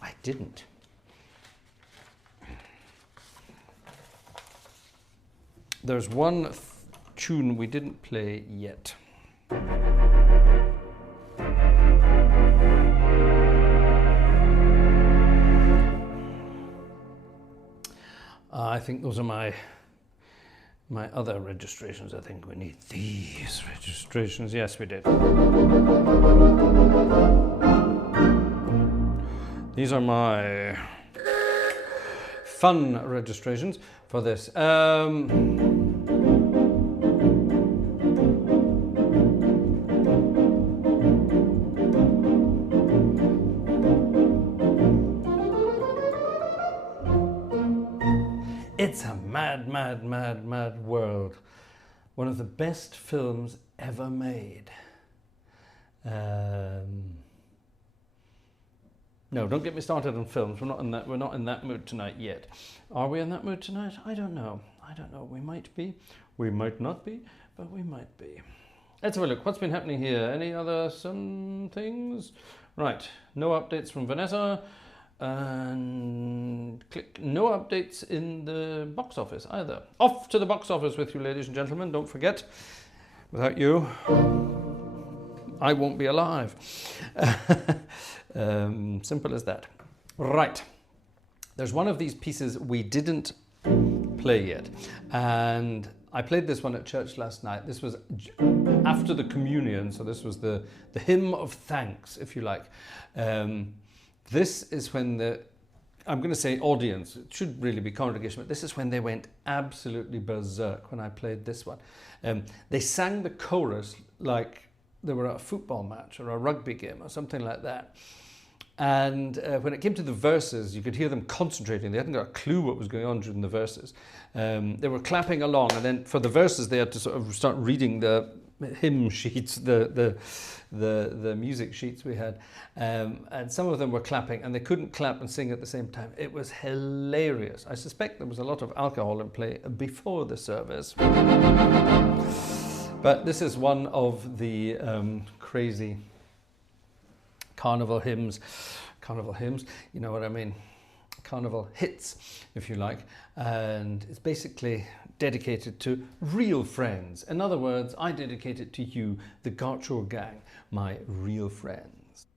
I didn't. There's one tune we didn't play yet. I think those are my other registrations. I think we need these registrations. Yes, we did. These are my fun registrations for this. It's a mad, mad, mad, mad world. One of the best films ever made. No, don't get me started on films. We're not in that mood tonight yet. Are we in that mood tonight? I don't know. We might be. We might not be, but we might be. Let's have a look. What's been happening here? Any other some things? Right. No updates from Vanessa. And click no updates in the box office either. Off to the box office with you, ladies and gentlemen. Don't forget, without you, I won't be alive. Simple as that. Right. There's one of these pieces we didn't play yet. And I played this one at church last night. This was after the communion. So this was the hymn of thanks, if you like. This is when I'm going to say audience, it should really be congregation, but this is when they went absolutely berserk when I played this one. They sang the chorus like they were at a football match or a rugby game or something like that. And when it came to the verses, you could hear them concentrating. They hadn't got a clue what was going on during the verses. They were clapping along, and then for the verses, they had to sort of start reading the hymn sheets, the music sheets we had. And some of them were clapping, and they couldn't clap and sing at the same time. It was hilarious. I suspect there was a lot of alcohol in play before the service. But this is one of the crazy carnival hymns, you know what I mean, carnival hits, if you like, and it's basically dedicated to real friends. In other words, I dedicate it to you, the Gartshore gang, my real friends.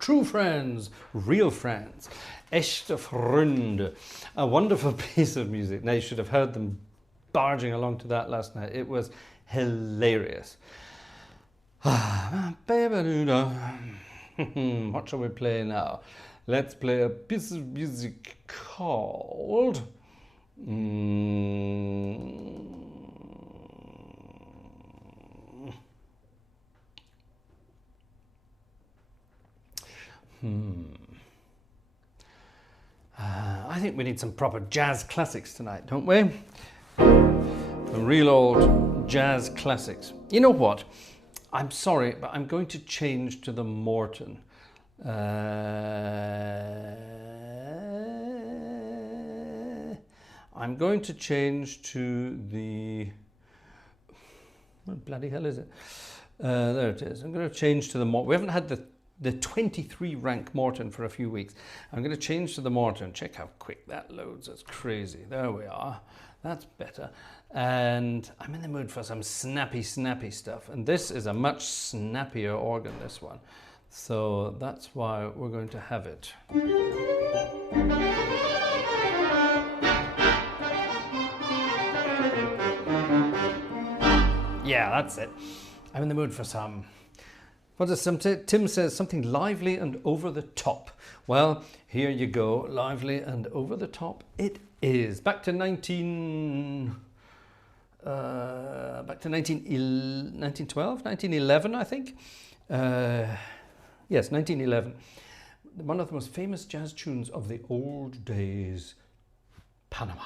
True friends, real friends, echte Freunde. A wonderful piece of music. Now you should have heard them barging along to that last night. It was hilarious. What shall we play now? Let's play a piece of music called I think we need some proper jazz classics tonight, don't we? The real old jazz classics. You know what? I'm sorry, but I'm going to change to the Morton. I'm going to change to the, what bloody hell is it? There it is. I'm going to change to the Morton. We haven't had the 23 rank Morton for a few weeks. I'm going to change to the Morton. Check how quick that loads. That's crazy. There we are. That's better. And I'm in the mood for some snappy stuff. And this is a much snappier organ, this one. So that's why we're going to have it. Yeah, that's it. I'm in the mood for some, what does Tim says, something lively and over the top. Well, here you go, lively and over the top it is. Back to 1912, 1911, I think. Yes, 1911. One of the most famous jazz tunes of the old days, Panama.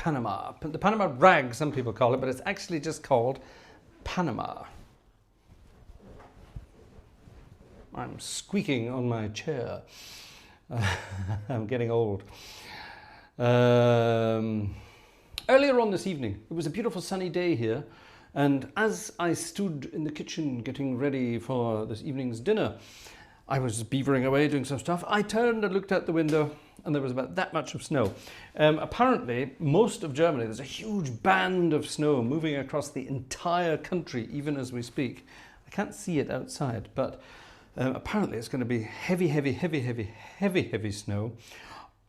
Panama. The Panama rag, some people call it, but it's actually just called Panama. I'm squeaking on my chair. I'm getting old. Earlier on this evening, it was a beautiful sunny day here, and as I stood in the kitchen getting ready for this evening's dinner, I was beavering away doing some stuff. I turned and looked out the window, and there was about that much of snow. Apparently, most of Germany, there's a huge band of snow moving across the entire country, even as we speak. I can't see it outside, but apparently it's going to be heavy, heavy, heavy, heavy, heavy, heavy snow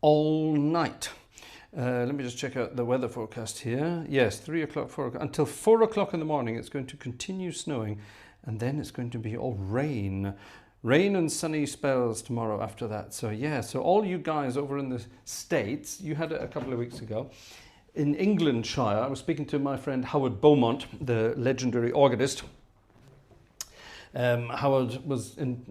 all night. Let me just check out the weather forecast here. Yes, 3 o'clock, 4 o'clock. Until 4 o'clock in the morning, it's going to continue snowing, and then it's going to be all rain. Rain and sunny spells tomorrow after that. So yeah, so all you guys over in the States, you had it a couple of weeks ago. In Englandshire, I was speaking to my friend Howard Beaumont, the legendary organist. Howard was in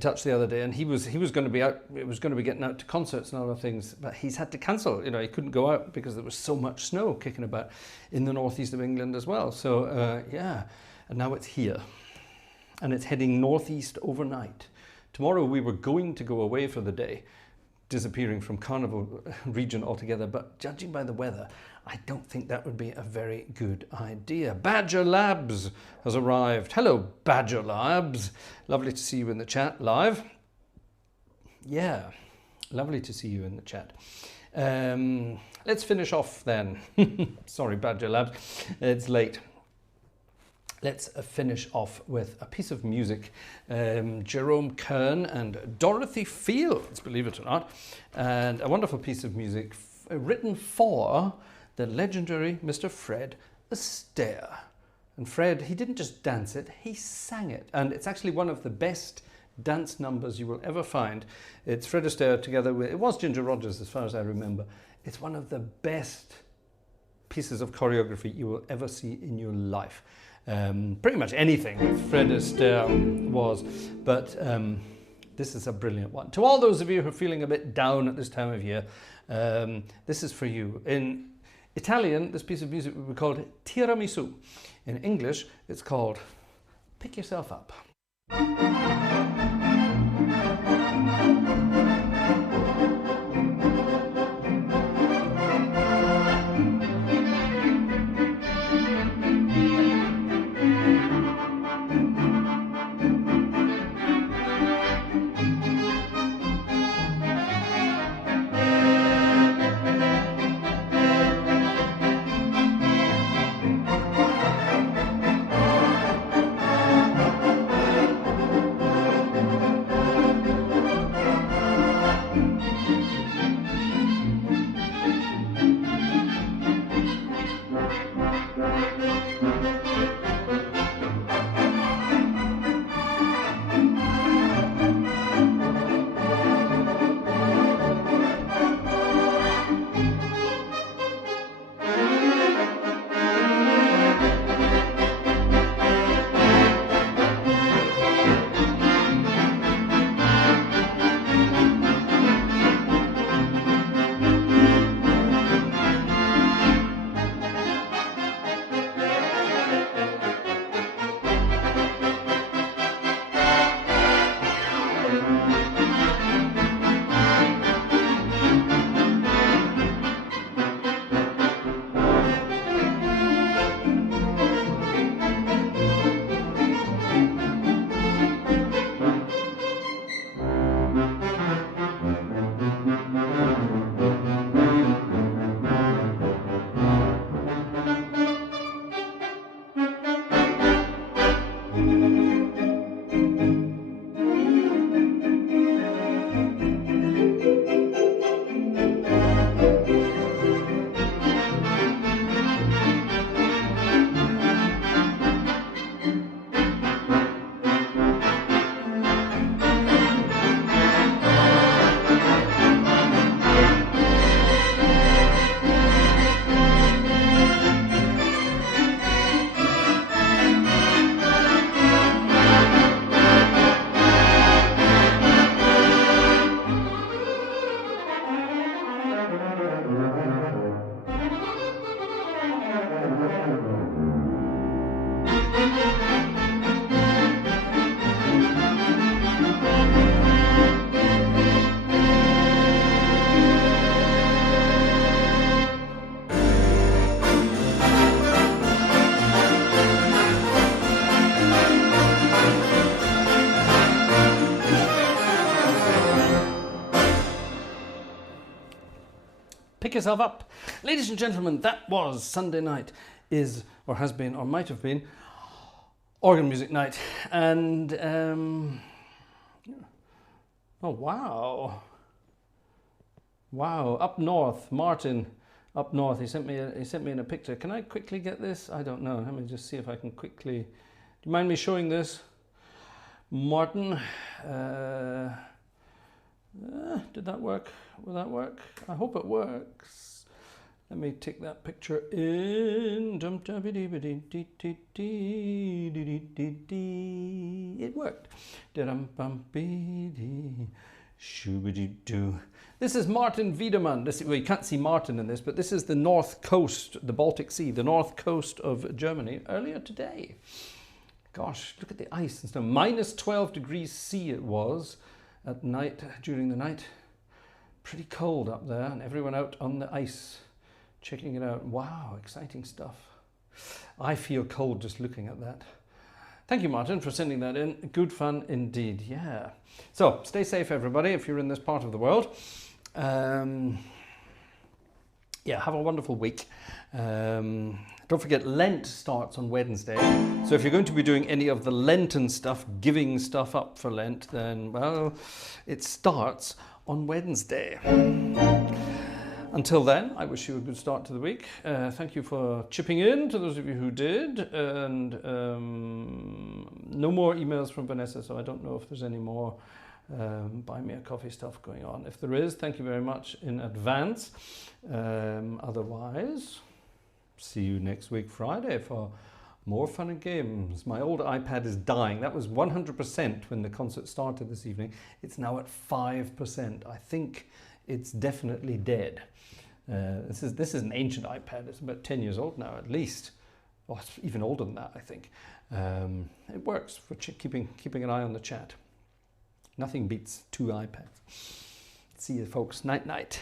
touch the other day, and he was going to be out. It was going to be getting out to concerts and other things, but he's had to cancel. You know, he couldn't go out because there was so much snow kicking about in the northeast of England as well. So yeah, and now it's here. And it's heading northeast overnight. Tomorrow we were going to go away for the day, disappearing from Carnival region altogether, but judging by the weather, I don't think that would be a very good idea. Badger Labs has arrived. Hello, Badger Labs. Lovely to see you in the chat live. Yeah, lovely to see you in the chat. Let's finish off then. Sorry, Badger Labs, it's late. Let's finish off with a piece of music. Jerome Kern and Dorothy Fields, believe it or not, and a wonderful piece of music written for the legendary Mr. Fred Astaire. And Fred, he didn't just dance it, he sang it. And it's actually one of the best dance numbers you will ever find. It's Fred Astaire together with, it was Ginger Rogers as far as I remember. It's one of the best pieces of choreography you will ever see in your life. Pretty much anything with Fred Astaire was, but this is a brilliant one. To all those of you who are feeling a bit down at this time of year, this is for you. In Italian, this piece of music would be called Tiramisu. In English, it's called Pick Yourself Up. pick yourself up. Ladies and gentlemen, that was Sunday night is, or has been, or might have been, organ music night. And, oh, wow. Wow, up north, Martin, up north, he sent me in a picture. Can I quickly get this? I don't know. Let me just see if I can quickly. Do you mind me showing this? Martin, did that work? Will that work? I hope it works. Let me take that picture in. It worked. This is Martin Wiedemann. Well, you can't see Martin in this, but this is the north coast, the Baltic Sea, the north coast of Germany earlier today. Gosh, look at the ice and stuff. Minus 12 degrees C it was at night, during the night. Pretty cold up there, and everyone out on the ice checking it out. Wow, exciting stuff. I feel cold just looking at that. Thank you, Martin, for sending that in. Good fun indeed, yeah. So, stay safe, everybody, if you're in this part of the world. Yeah, have a wonderful week. Don't forget, Lent starts on Wednesday. So if you're going to be doing any of the Lenten stuff, giving stuff up for Lent, then, well, it starts on Wednesday. Until then, I wish you a good start to the week. Thank you for chipping in, to those of you who did. And no more emails from Vanessa, so I don't know if there's any more buy me a coffee stuff going on. If there is, thank you very much in advance. Otherwise, see you next week Friday for more fun and games. My old iPad is dying. That was 100% when the concert started this evening. It's now at 5%. I think it's definitely dead. This is an ancient iPad. It's about 10 years old now, at least. Oh, it's even older than that, I think. It works for keeping an eye on the chat. Nothing beats 2 iPads. See you, folks. Night, night.